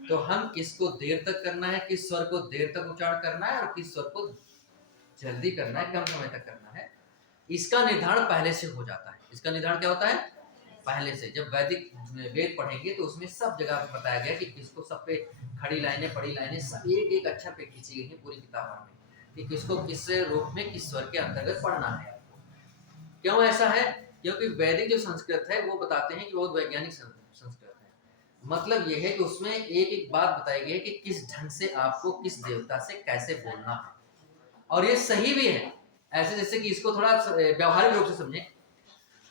तो हम किसको देर तक करना है, किस स्वर को देर तक उच्चारण करना है, और किस स्वर को जल्दी करना है, कम समय तक करना है, इसका निर्धारण पहले से हो जाता है। इसका निर्धारण क्या होता है? पहले से। जब वैदिक वेद पढ़ेंगे तो उसमें सब जगह पे बताया गया कि किसको, सब पे खड़ी लाइनें बड़ी लाइनें सब एक एक अक्षर पे खींची गई है पूरी किताब में कि किसको किस रूप में किस स्वर के अंतर्गत पढ़ना है आपको। क्यों ऐसा है? क्योंकि वैदिक जो संस्कृत है वो बताते हैं कि बहुत वैज्ञानिक संस्कृत है। मतलब ये है कि उसमें एक एक बात बताई गई है कि किस ढंग से आपको किस देवता से कैसे बोलना है, और ये सही भी है। ऐसे जैसे कि इसको थोड़ा व्यवहारिक रूप से समझें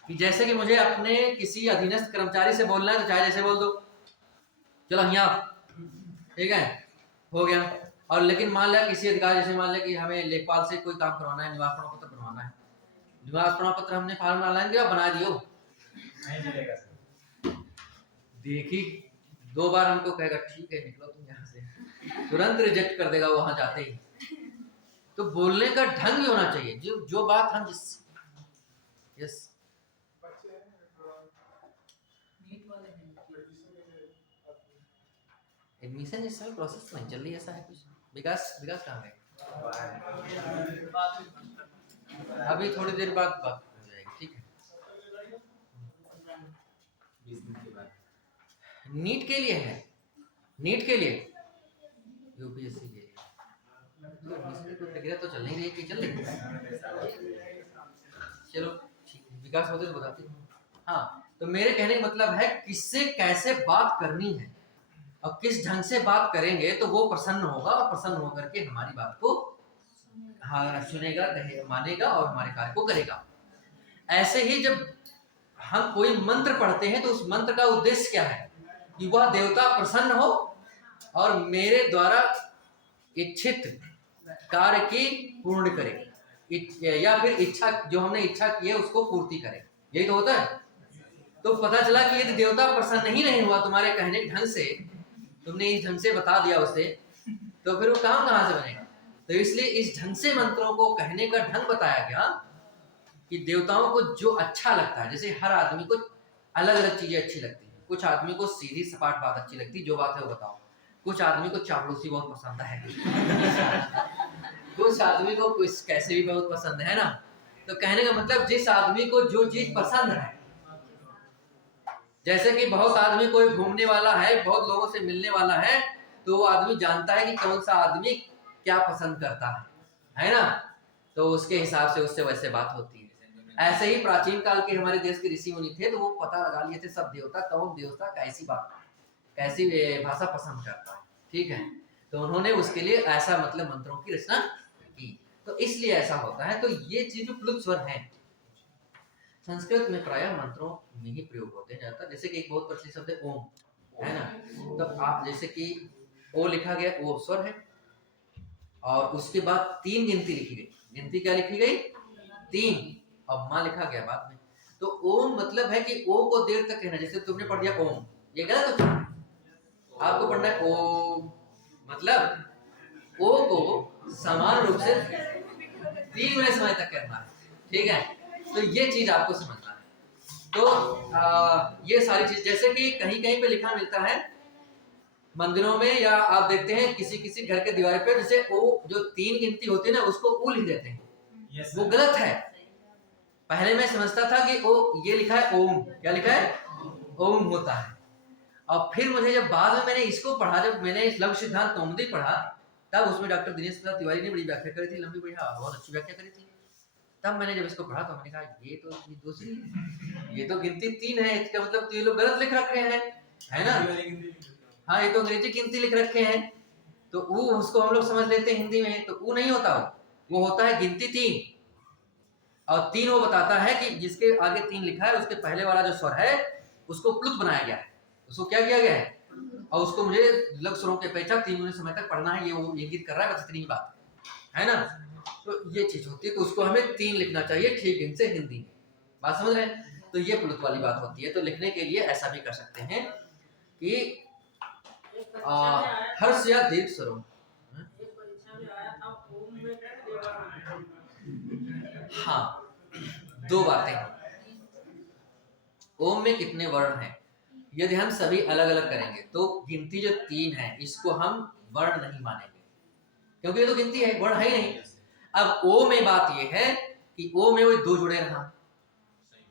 कि जैसे कि मुझे अपने किसी अधीनस्थ कर्मचारी से बोलना है तो चाहे जैसे बोल दो, चलो यहाँ, ठीक है, हो गया। और लेकिन मान लिया किसी अधिकारी, जैसे मान लिया कि हमें लेखपाल से कोई काम करवाना है, निवास प्रमाण पत्र बनवाना है, निवास प्रमाण पत्र हमने फॉर्म ऑनलाइन दिया, बना दियो। नहीं मिलेगा सर। देखी 2 बार हमको कहेगा ठीक है निकलो तुम यहाँ से, तुरंत रिजेक्ट कर देगा वहां जाते ही। तो बोलने का ढंग भी होना चाहिए, जो बात हम जिस यस एडमिशन इस समय प्रोसेस नहीं चल रही, ऐसा है कुछ। विकास कहाँ गए? अभी थोड़ी देर बाद बात हो जाएगी, ठीक है। 20 दिन के बाद नीट के लिए है, नीट के लिए, यूपीएससी के लिए तो एडमिशन की प्रक्रिया तो चल नहीं रही है कि चल रही है? चलो ठीक है, विकास होते तो बताती हूँ। हाँ, तो मेरे कहने का मतलब है किससे कैसे बात करनी है और किस ढंग से बात करेंगे तो वो प्रसन्न होगा, और प्रसन्न होकर के हमारी बात को हाँ सुनेगा, मानेगा और हमारे कार्य को करेगा। ऐसे ही जब हम कोई मंत्र पढ़ते हैं तो उस मंत्र का उद्देश्य क्या है कि वह देवता प्रसन्न हो और मेरे द्वारा इच्छित कार्य की पूर्ण करे, या फिर इच्छा जो हमने इच्छा की है उसको पूर्ति करे, यही तो होता है। तो पता चला कि यदि देवता प्रसन्न ही नहीं हुआ तुम्हारे कहने के ढंग से, तुमने इस ढंग से बता दिया उसे, तो फिर वो काम कहाँ से बनेगा। तो इसलिए इस ढंग से मंत्रों को कहने का ढंग बताया गया कि देवताओं को जो अच्छा लगता है, जैसे हर आदमी को अलग अलग चीजें अच्छी लगती है। कुछ आदमी को सीधी सपाट बात अच्छी लगती है, जो बात है वो बताओ। कुछ आदमी को चापलूसी बहुत पसंद है कुछ आदमी को कुछ कैसे भी बहुत पसंद है ना। तो कहने का मतलब जिस आदमी को जो चीज पसंद है, जैसे कि बहुत आदमी कोई घूमने वाला है, बहुत लोगों से मिलने वाला है, तो वो आदमी जानता है कि कौन सा आदमी क्या पसंद करता है ना। तो उसके हिसाब से उससे वैसे बात होती है। ऐसे ही प्राचीन काल के हमारे देश के ऋषि मुनि थे, तो वो पता लगा लिए थे सब देवता कौन देवता कैसी बात कैसी भाषा पसंद करता है, ठीक है। तो उन्होंने उसके लिए ऐसा मतलब मंत्रों की रचना की, तो इसलिए ऐसा होता है। तो ये चीज जो प्लुत स्वर है संस्कृत में प्रायः मंत्रों में ही प्रयोग होते हैं ज्यादातर। जैसे कि एक बहुत प्रचलित शब्द है ओम, है ना। तो आप जैसे कि ओ लिखा गया, ओ स्वर है, और उसके बाद 3 गिनती लिखी गई। गिनती क्या लिखी गई? 3, और माँ लिखा गया बाद में। तो ओम मतलब है कि ओ को देर तक कहना। जैसे तुमने पढ़ दिया ओम, ये गलत होता है, आपको पढ़ना है ओम, मतलब ओ को समान रूप से 3 गुने समय तक कहना है, ठीक है। तो ये चीज आपको समझना है। तो ये सारी चीज, जैसे कि कहीं कहीं पे लिखा मिलता है मंदिरों में, या आप देखते हैं किसी किसी घर के दीवार पे, जैसे ओ जो 3 गिनती होती है ना उसको ऊ लिख देते हैं, वो गलत है। पहले मैं समझता था कि ओ ये लिखा है ओम, क्या लिखा है? ओम होता है। और फिर मुझे जब बाद में मैंने इसको पढ़ा, जब मैंने इस लघु सिद्धांत कौमुदी पढ़ा, तब उसमें डॉक्टर दिनेश प्रसाद तिवारी ने बड़ी व्याख्या करी थी, लंबी बढ़िया बहुत अच्छी व्याख्या करी थी। तब मैंने जब इसको पढ़ा तो मैंने कहा ये तो दूसरी है, ये तो गिनती 3 है, इसका मतलब तो ये लोग गलत लिख रखे हैं, है ना। हाँ, ये तो अंग्रेजी गिनती लिख रखे हैं, तो ऊ उसको हम लोग समझ लेते हैं हिंदी में, तो ऊ नहीं होता, वो होता है गिनती 3। और 3 वो बताता है कि जिसके आगे 3 लिखा है उसके पहले वाला जो स्वर है उसको प्लुत बनाया गया है, उसको क्या किया गया है, और उसको मुझे लघु स्वरों की अपेक्षा 3 गुने समय तक पढ़ना है, ये वो इंगित कर रहा है, बस इतनी ही बात है ना। तो ये चीज होती है, तो उसको हमें 3 लिखना चाहिए ठीक ढंग से हिंदी में, बात समझ रहे हैं। तो ये प्लुत वाली बात होती है। तो लिखने के लिए ऐसा भी कर सकते हैं कि हर्ष या दीर्घ स्वरों, हाँ 2 बातें, ओम में कितने वर्ण हैं, यदि हम सभी अलग अलग करेंगे तो गिनती जो 3 है इसको हम वर्ण नहीं मानेंगे, क्योंकि ये तो गिनती है, वर्ण है ही नहीं। अब ओ में बात ये है कि ओ में वो 2 जुड़े रहा,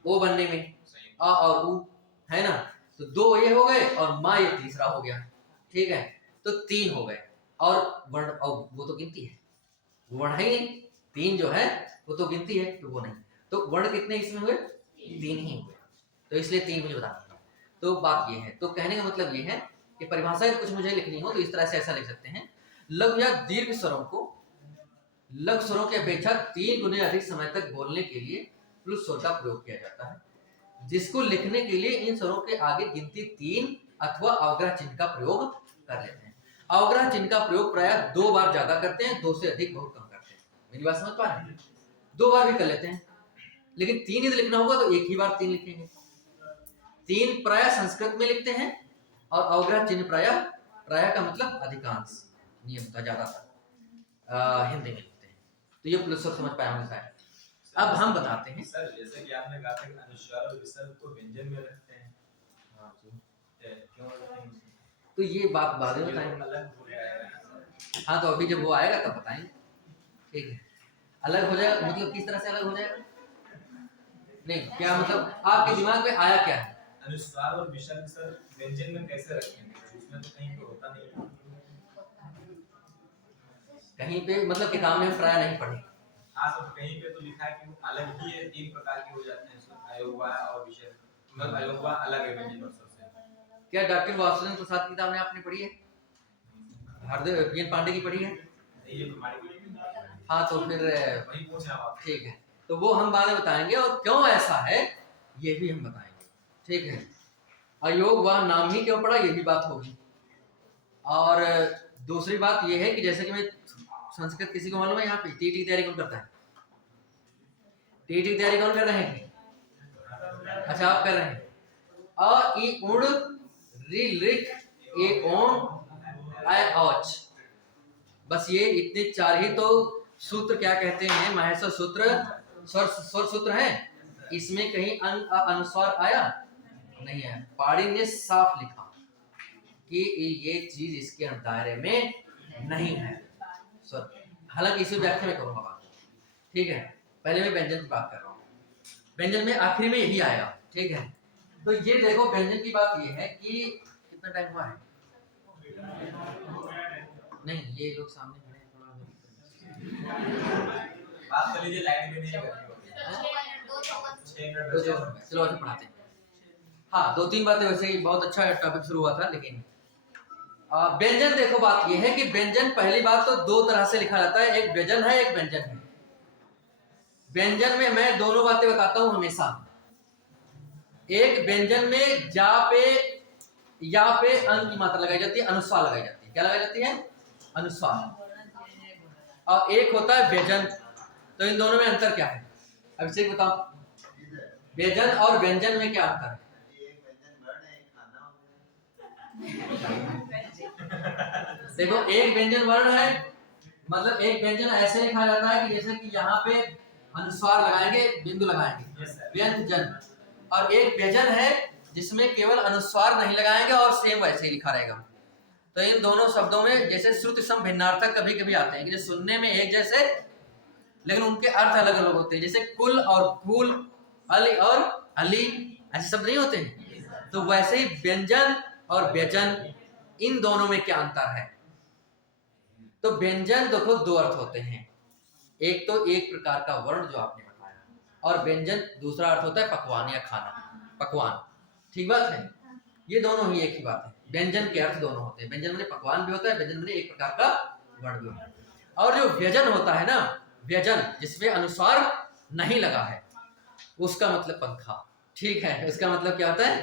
ओ बनने में आ और ऊ, है ना। तो 2 ये हो गए और माँ ये तीसरा हो गया, ठीक है। तो 3 हो गए, और वर्ण, और वो तो गिनती है, वर्ण है ही नहीं। 3 जो है वो तो गिनती है, तो वो नहीं। तो वर्ण कितने इसमें हुए? 3 ही हुए, तो इसलिए 3 मुझे बताना था। तो बात ये है, तो कहने का मतलब ये है कि परिभाषा अगर कुछ मुझे लिखनी हो तो इस तरह से ऐसा लिख सकते हैं, लघु या दीर्घ स्वरों को लघु स्वरों की अपेक्षा 3 गुने अधिक समय तक बोलने के लिए प्लुत स्वर का प्रयोग किया जाता है, जिसको लिखने के लिए इन स्वरों के आगे गिनती 3 अथवा अवग्रह चिन्ह का प्रयोग कर लेते हैं। अवग्रह चिन्ह का प्रयोग प्रायः 2 बार ज्यादा करते हैं, 2 से अधिक बहुत कम करते हैं। मेरी बात समझ पा रहे हैं? 2 बार भी कर लेते हैं, लेकिन 3 यदि लिखना होगा तो एक ही बार 3 लिखेंगे। 3 प्राय संस्कृत में लिखते हैं और अवग्रह चिन्ह प्राय का मतलब अधिकांश, नियम का ज्यादातर हिंदी में लिखते हैं। तो ये प्लस सब समझ पाया होंगे शायद। अब हम बताते हैं सर, जैसे कि आपने कहा था कि अनुस्वार और विसर्ग को व्यंजन में रखते हैं। हाँ जी, क्यों रखते हैं? तो ये बात बाद में ये तो बताएंगे। अलग हो जाएगा। हाँ, तो अभी जब वो आएगा तब बताएंगे। ठीक है, अलग हो जाएगा मतलब किस तरह से अलग हो जाएगा? नहीं, क्या मतलब आपके दिमाग में आया क्या है? अनुस्वार और विसर्ग सर व्यंजन में कैसे रखेंगे? उसमें तो कहीं पे होता नहीं है। कहीं पे मतलब किताब में प्राय नहीं पढ़े। हाँ सर, कहीं पे तो लिखा है कि वो अलग ही है, 3 प्रकार के हो जाते हैं सर, अयोग्य और विसर्ग। मतलब अयोग्य अलग है व्यंजन और सबसे। क्या डॉक्टर वासुदेव प्रसाद की किताब में आपने पढ़ी है? हरदेव पीएन पांडे की पढ़ी है? ये हमारी हाँ, तो फिर वही पूछ रहा हूँ आप। ठीक है, तो वो हम बाद में बताएंगे और क्यों ऐसा है ये भी हम बताएंगे। ठीक है, अयोग वह नाम ही क्यों पड़ा ये भी बात होगी। और दूसरी बात ये है कि जैसे कि मैं संस्कृत किसी को मालूम है यहाँ पे टीटी की तैयारी कौन करता है? टीटी की तैयारी कौन कर रहे हैं? अच्छा, आप कर रहे हैं। अ ई उड़ रि लिख ए ओन आय औच, बस ये इतने 4 ही तो सूत्र क्या कहते हैं, माहेश्वर सूत्र, स्वर सूत्र हैं। इसमें कहीं अनुस्वार आया नहीं है। पाड़ी ने साफ लिखा कि ये चीज इसके दायरे में नहीं है। हालांकि इसे व्याख्या में करूंगा बात। ठीक है, पहले मैं व्यंजन की बात कर रहा हूँ। व्यंजन में आखिरी में यही आएगा। ठीक है, तो ये देखो व्यंजन की बात ये है कि कितना टाइम हुआ है? नहीं, ये लोग सामने खड़े हैं, थोड़ा बात कर लीजिए, लाइट भी नहीं करनी होगी। 6 मिनट चलो ऐसे पढ़ाते हैं। हाँ, 2-3 बातें, वैसे ही बहुत अच्छा टॉपिक शुरू हुआ था। लेकिन व्यंजन देखो, बात यह है कि व्यंजन पहली बात तो 2 तरह से लिखा जाता है, एक व्यंजन है एक व्यंजन है। व्यंजन में मैं दोनों बातें बताता हूं हमेशा। एक व्यंजन में जा पे या पे अन की मात्रा लगाई जाती है, अनुस्वार लगाई जाती है। क्या लगाई जाती है? अनुस्वार। और एक होता है व्यंजन। तो इन दोनों में अंतर क्या है? अभिषेक बताओ, व्यंजन और व्यंजन में क्या अंतर है? एक व्यंजन वर्ण है, एक खाना होता है। देखो, एक व्यंजन वर्ण है मतलब एक व्यंजन ऐसे लिखा जाता है कि जैसे कि यहाँ पे अनुस्वार लगाएंगे, बिंदु लगाएंगे, व्यंजन। और एक व्यंजन है जिसमें केवल अनुस्वार नहीं लगाएंगे और सेम वैसे ही लिखा रहेगा। तो इन दोनों शब्दों में जैसे श्रुति सम भिन्नार्थक कभी कभी आते हैं कि जो सुनने में एक जैसे लेकिन उनके अर्थ अलग अलग होते हैं। जैसे कुल और कुल, अली और अली, ऐसे शब्द नहीं होते हैं। तो वैसे ही व्यंजन और व्यंजन, इन दोनों में क्या अंतर है? तो व्यंजन देखो 2 अर्थ होते हैं। एक तो एक प्रकार का वर्ण जो आपने बताया, और व्यंजन दूसरा अर्थ होता है पकवान या खाना, पकवान। ठीक बात है, ये दोनों ही एक ही बात है। व्यंजन के अर्थ दोनों होते हैं। व्यंजन में पकवान भी होता है, व्यंजन में एक प्रकार का वर्ण भी होता है। और जो व्यंजन होता है ना, व्यंजन जिसमें अनुस्वार नहीं लगा है, उसका मतलब पंखा। ठीक है, उसका मतलब क्या होता है?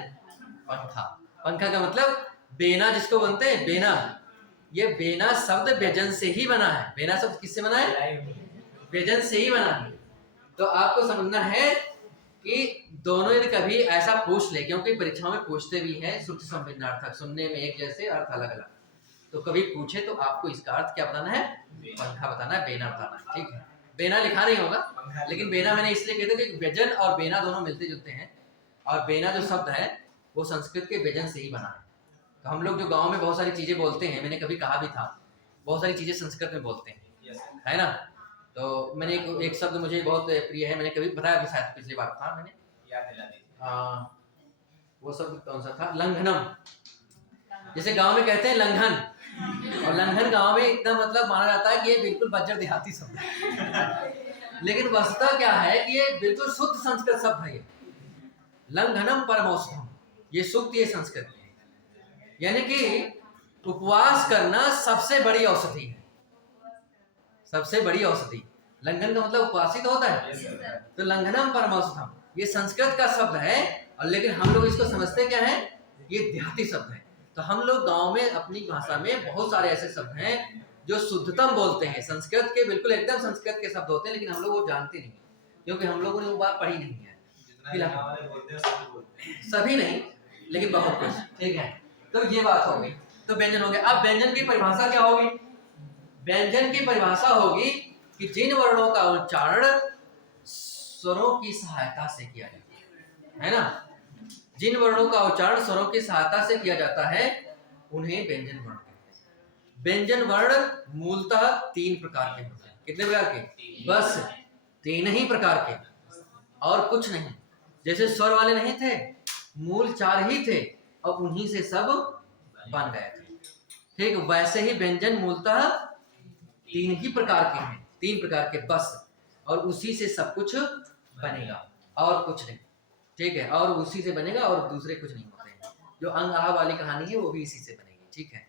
पंखा। पंखा का मतलब बेना, जिसको बनते हैं बेना, ये बेना शब्द व्यंजन से ही बना है। बेना शब्द किससे बना है? व्यंजन से ही बना है। तो आपको समझना है कि दोनों यदि कभी ऐसा पूछ ले, क्योंकि परीक्षाओं में पूछते भी हैं श्रुति सम भिन्नार्थक, सुनने में एक जैसे अर्थ अलग अलग, तो कभी पूछे तो आपको इसका अर्थ क्या बताना है? पंखा बताना है, बेना बताना है। ठीक है, बेना लिखा नहीं होगा, लेकिन बेना मैंने इसलिए कहते कि व्यंजन और बेना दोनों मिलते जुलते हैं। और बेना जो शब्द है वो संस्कृत के व्यंजन से ही बना है। तो हम लोग जो गांव में बहुत सारी चीजें बोलते हैं, मैंने कभी कहा भी था, बहुत सारी चीजें संस्कृत में बोलते हैं, है ना। तो मैंने एक शब्द मुझे बहुत प्रिय है, मैंने कभी बताया भी, शायद पिछली बार था, मैंने याद दिला दीजिए। वो शब्द कौन सा था? लंघनम। जैसे गांव में कहते हैं लंघन, और लंघन गांव में इतना मतलब माना जाता है कि ये बिल्कुल बज्जर देहाती शब्द है। लेकिन वस्तुतः क्या है कि ये बिल्कुल शुद्ध संस्कृत शब्द है। ये लंघनम परमौषधम, ये शुद्ध, ये संस्कृत है। यानी कि उपवास करना सबसे बड़ी औषधि है, सबसे बड़ी औषधि। लंघन का मतलब उपवासित होता है। तो लंघनम परमौषधम ये संस्कृत का शब्द है, और लेकिन हम लोग इसको समझते क्या है? ये देहाती शब्द है। तो हम लोग गांव में अपनी भाषा में बहुत सारे ऐसे शब्द हैं जो शुद्धतम बोलते हैं, संस्कृत के बिल्कुल एकदम संस्कृत के शब्द होते हैं, लेकिन हम लोग वो जानते नहीं। क्योंकि हम लोगों ने वो बात पढ़ी नहीं है, जितना यहाँ वाले बोलते हैं सभी बोलते हैं। सभी नहीं लेकिन बहुत कुछ, ठीक है। तो ये बात होगी, तो व्यंजन हो गया। अब व्यंजन की परिभाषा क्या होगी? व्यंजन की परिभाषा होगी कि जिन वर्णों का उच्चारण स्वरों की सहायता से किया जाता है ना, जिन वर्णों का उच्चारण स्वरों की सहायता से किया जाता है उन्हें व्यंजन वर्ण कहते हैं। व्यंजन वर्ण मूलतः 3 प्रकार के होते हैं। कितने प्रकार के? बस 3 ही प्रकार के, और कुछ नहीं। जैसे स्वर वाले नहीं थे, मूल 4 ही थे और उन्हीं से सब बन गए थे, ठीक। वैसे ही व्यंजन मूलतः 3 ही प्रकार के हैं, 3 प्रकार के बस, और उसी से सब कुछ बनेगा और कुछ नहीं, ठीक है। और उसी से बनेगा और दूसरे कुछ नहीं होते हैं। जो अंग आह वाली कहानी है वो भी इसी से बनेगी, ठीक है।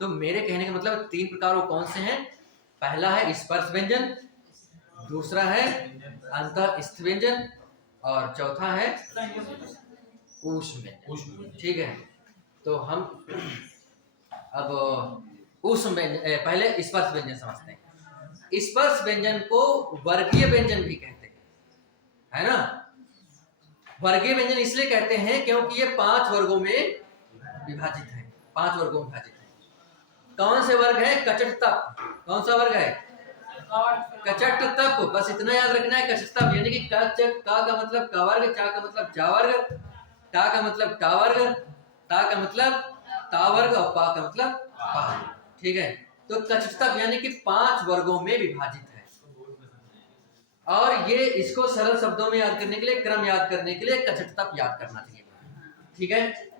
तो मेरे कहने का मतलब 3 प्रकार वो कौन से हैं? पहला है स्पर्श व्यंजन, दूसरा है अंतःस्थ व्यंजन, और चौथा है ऊष्म व्यंजन, ठीक है। तो हम अब ऊष्म व्यंजन, पहले स्पर्श व्यंजन समझते हैं। स्पर्श व्यंजन को वर्गीय व्यंजन भी कहते हैं, है ना। वर्गीय व्यंजन इसलिए कहते हैं क्योंकि ये 5 वर्गों में विभाजित है, 5 वर्गों में विभाजित है। कौन से वर्ग है? कचट तप। कौन सा वर्ग है? कचट तप। बस इतना याद रखना है, कचट तप यानी कि का का मतलब का वर्ग, चा का मतलब चा वर्ग, टा का मतलब टा वर्ग, ता का मतलब ता वर्ग, और पा का मतलब पा, ठीक है। तो कचट तप यानी कि 5 वर्गों में विभाजित है। और ये इसको सरल शब्दों में याद करने के लिए, क्रम याद करने के लिए कचट तप याद करना चाहिए, ठीक है।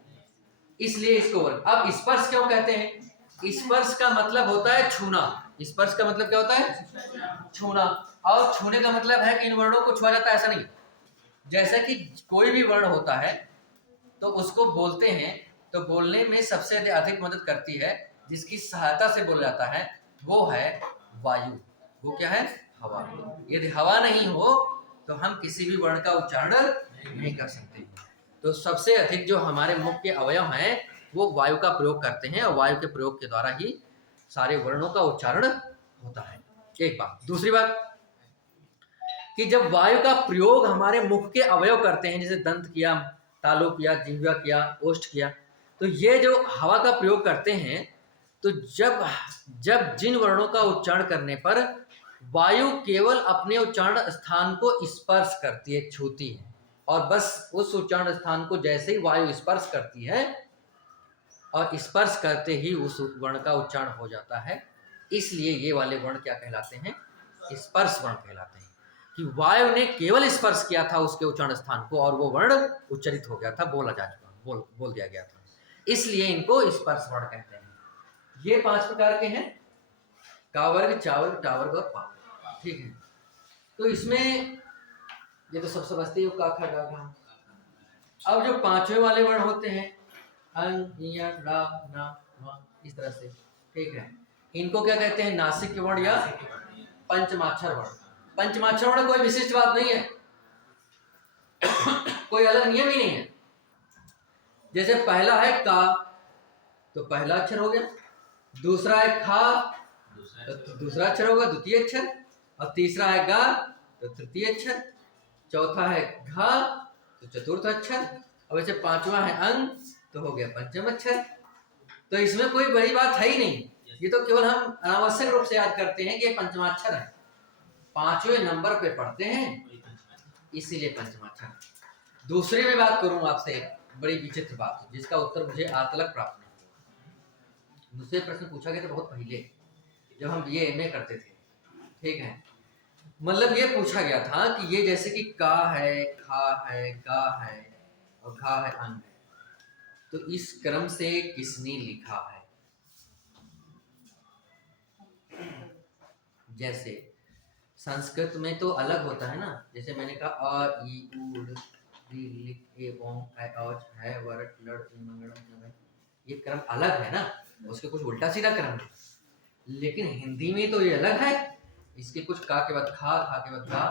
इसलिए इसको वर्ग। अब स्पर्श क्यों कहते हैं? स्पर्श का मतलब होता है छूना। स्पर्श का मतलब क्या होता है? छूना। और छूने का मतलब है कि इन वर्णों को छुआ जाता है, ऐसा नहीं। जैसा कि कोई भी वर्ण होता है तो उसको बोलते हैं, तो बोलने में सबसे अधिक मदद करती है, जिसकी सहायता से बोला जाता है, वो है वायु। वो क्या है? हवा। यदि हवा नहीं हो तो हम किसी भी वर्ण का उच्चारण नहीं कर सकते। तो सबसे अधिक जो हमारे मुख के अवयव हैं वो वायु का प्रयोग करते हैं, और वायु के प्रयोग के द्वारा ही सारे वर्णों का उच्चारण होता है। एक बात। दूसरी बात कि जब वायु का प्रयोग हमारे मुख के अवयव करते हैं, जैसे दंत किया, तालु किया, जिह्वा किया, ओष्ठ किया, तो ये जो हवा का प्रयोग करते हैं, तो जब जिन वर्णों का उच्चारण करने पर वायु केवल अपने उच्चारण स्थान को स्पर्श करती है, छूती है, और बस उस उच्चारण स्थान को जैसे ही वायु स्पर्श करती है, और स्पर्श करते ही उस वर्ण का उच्चारण हो जाता है, इसलिए ये वाले वर्ण क्या कहलाते हैं? स्पर्श वर्ण कहलाते हैं। कि वायु ने केवल स्पर्श किया था उसके उच्चारण स्थान को, और वो वर्ण उच्चरित हो गया था, बोल दिया गया था, इसलिए इनको स्पर्श वर्ण कहते हैं। ये 5 प्रकार के हैं, का वर्ग, चा वर्ग, टा वर्ग और पा वर्ग, ठीक है। तो इसमें ये तो सब समझते हो, का खा गा घा। अब जो 5वें वाले वर्ण होते हैं, अं, या, रा, ना, मा, इस तरह से, ठीक है, इनको क्या कहते हैं? नासिक वर्ण या पंचमाक्षर वर्ण। पंचमाक्षर वर्ण कोई विशिष्ट बात नहीं है, कोई अलग नियम ही नहीं है। जैसे पहला है का, तो पहला अक्षर हो गया, दूसरा है खा, तो दूसरा अक्षर होगा द्वितीय अक्षर, और तीसरा है गा, तो तृतीय अक्षर, चौथा है घा, तो चतुर्थ अक्षर, और वैसे 5वां है अंग, तो हो गया पंचम अक्षर। तो इसमें कोई बड़ी बात है ही नहीं, ये तो केवल हम अनावश्यक रूप से याद करते हैं कि ये पंचमाक्षर है, 5वें नंबर पे पढ़ते हैं, इसीलिए पंचमाक्षर। दूसरी में बात करूं आपसे, एक बड़ी विचित्र बात जिसका उत्तर मुझे आज तक प्राप्त नहीं हुआ। मुझसे प्रश्न पूछा गया था बहुत पहले, जब हम BA MA करते थे, ठीक है। मतलब ये पूछा गया था कि ये जैसे कि का है, खा है, गा है और घा है, अंग है, तो इस क्रम से किसने लिखा है? जैसे संस्कृत में तो अलग होता है ना, जैसे मैंने कहा अ, ई, उ, ऋ, लिख, ए, ओं, ऐ, औच, है, वरट, लड़, मंगलम, ये क्रम अलग है ना, उसके कुछ उल्टा सीधा क्रम है। लेकिन हिंदी में तो ये अलग है, इसके कुछ का के बाद खा, खा के बाद गा,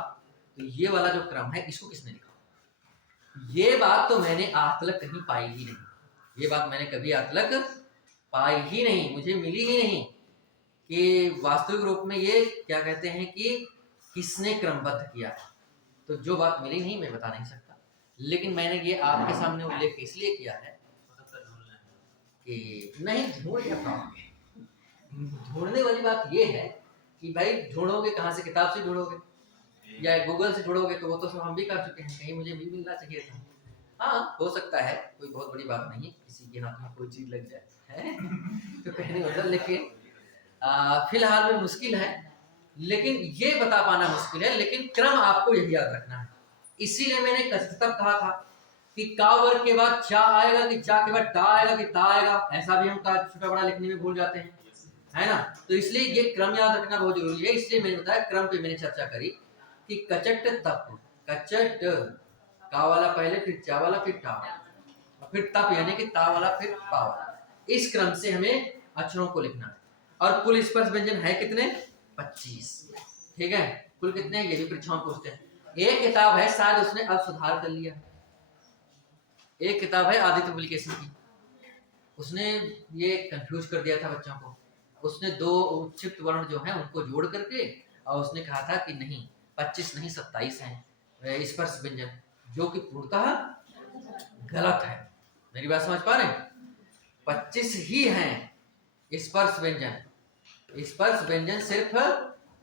तो ये वाला जो क्रम है इसको किसने लिखा? ये बात तो मैंने आज तक कहीं पाई ही नहीं, ये बात मैंने कभी आज तक पाई ही नहीं, मुझे मिली ही नहीं कि वास्तविक रूप में ये क्या कहते हैं कि किसने क्रमबद्ध किया है। तो जो बात मिली नहीं मैं बता नहीं सकता, लेकिन मैंने ये आपके सामने उल्लेख इसलिए किया है कि नहीं ढूंढ क्या पाओगे। ढूंढने वाली बात ये है कि भाई ढूंढोगे कहाँ से, किताब से ढूंढोगे या गूगल से ढूंढोगे, तो वो तो सब हम भी कर चुके हैं, कहीं मुझे भी मिलना चाहिए था। हाँ हो सकता है, कोई बहुत बड़ी बात नहीं, किसी के हाथ में कोई चीज लग जाए है तो कहने मतलब, लेकिन फिलहाल में मुश्किल है, लेकिन ये बता पाना मुश्किल है, लेकिन क्रम आपको यही याद रखना है। इसीलिए मैंने तब कहा था कि का वर्ग के बाद चा आएगा कि चा के बाद टा आएगा कि ता आएगा, ऐसा भी हम छोटा बड़ा लिखने में भूल जाते हैं, है ना। तो इसलिए ये क्रम याद रखना बहुत जरूरी है। इसलिए मैंने बताया क्रम पे मैंने चर्चा करी कि कचट तप, कचट का वाला पहले, फिर चा वाला, फिर टा वाला, फिर तप यानी कि ता वाला, फिर पा वाला। इस क्रम से हमें अक्षरों को लिखना है। और कुल स्पर्श व्यंजन है कितने? 25। ठीक है, कुल कितने हैं ये भी परीक्षाओं में पूछते हैं। एक किताब है, शायद उसने अब सुधार कर लिया, एक किताब है आदित्य पब्लिकेशन की, उसने ये कंफ्यूज कर दिया था बच्चों को। उसने 2 उच्छिष्ट वर्ण जो हैं उनको जोड़ करके और उसने कहा था कि नहीं 25 नहीं 27 हैं स्पर्श व्यंजन, जो कि पूर्णतः गलत है। मेरी बात समझ पा रहे हैं? 25 ही हैं स्पर्श व्यंजन, स्पर्श व्यंजन सिर्फ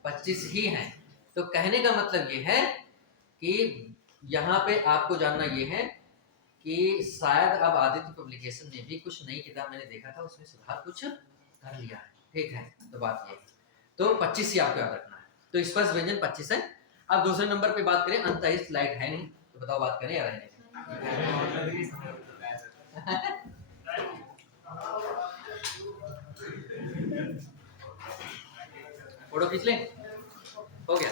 25 ही हैं। तो कहने का मतलब ये है कि यहाँ पे आपको जानना ये है कि शायद अब आदित्य पब्लिकेशन में भी कुछ नई किताब मैंने देखा था, उसमें सुधार कुछ कर लिया है। ठीक है, तो बात ये, तो 25 ही आपको याद रखना है। तो स्पर्श व्यंजन 25 है। अब दूसरे नंबर पे बात करें, अंत इस स्लाइड है नहीं, तो बताओ बात करें या रहने फोटो खींच लें, हो गया।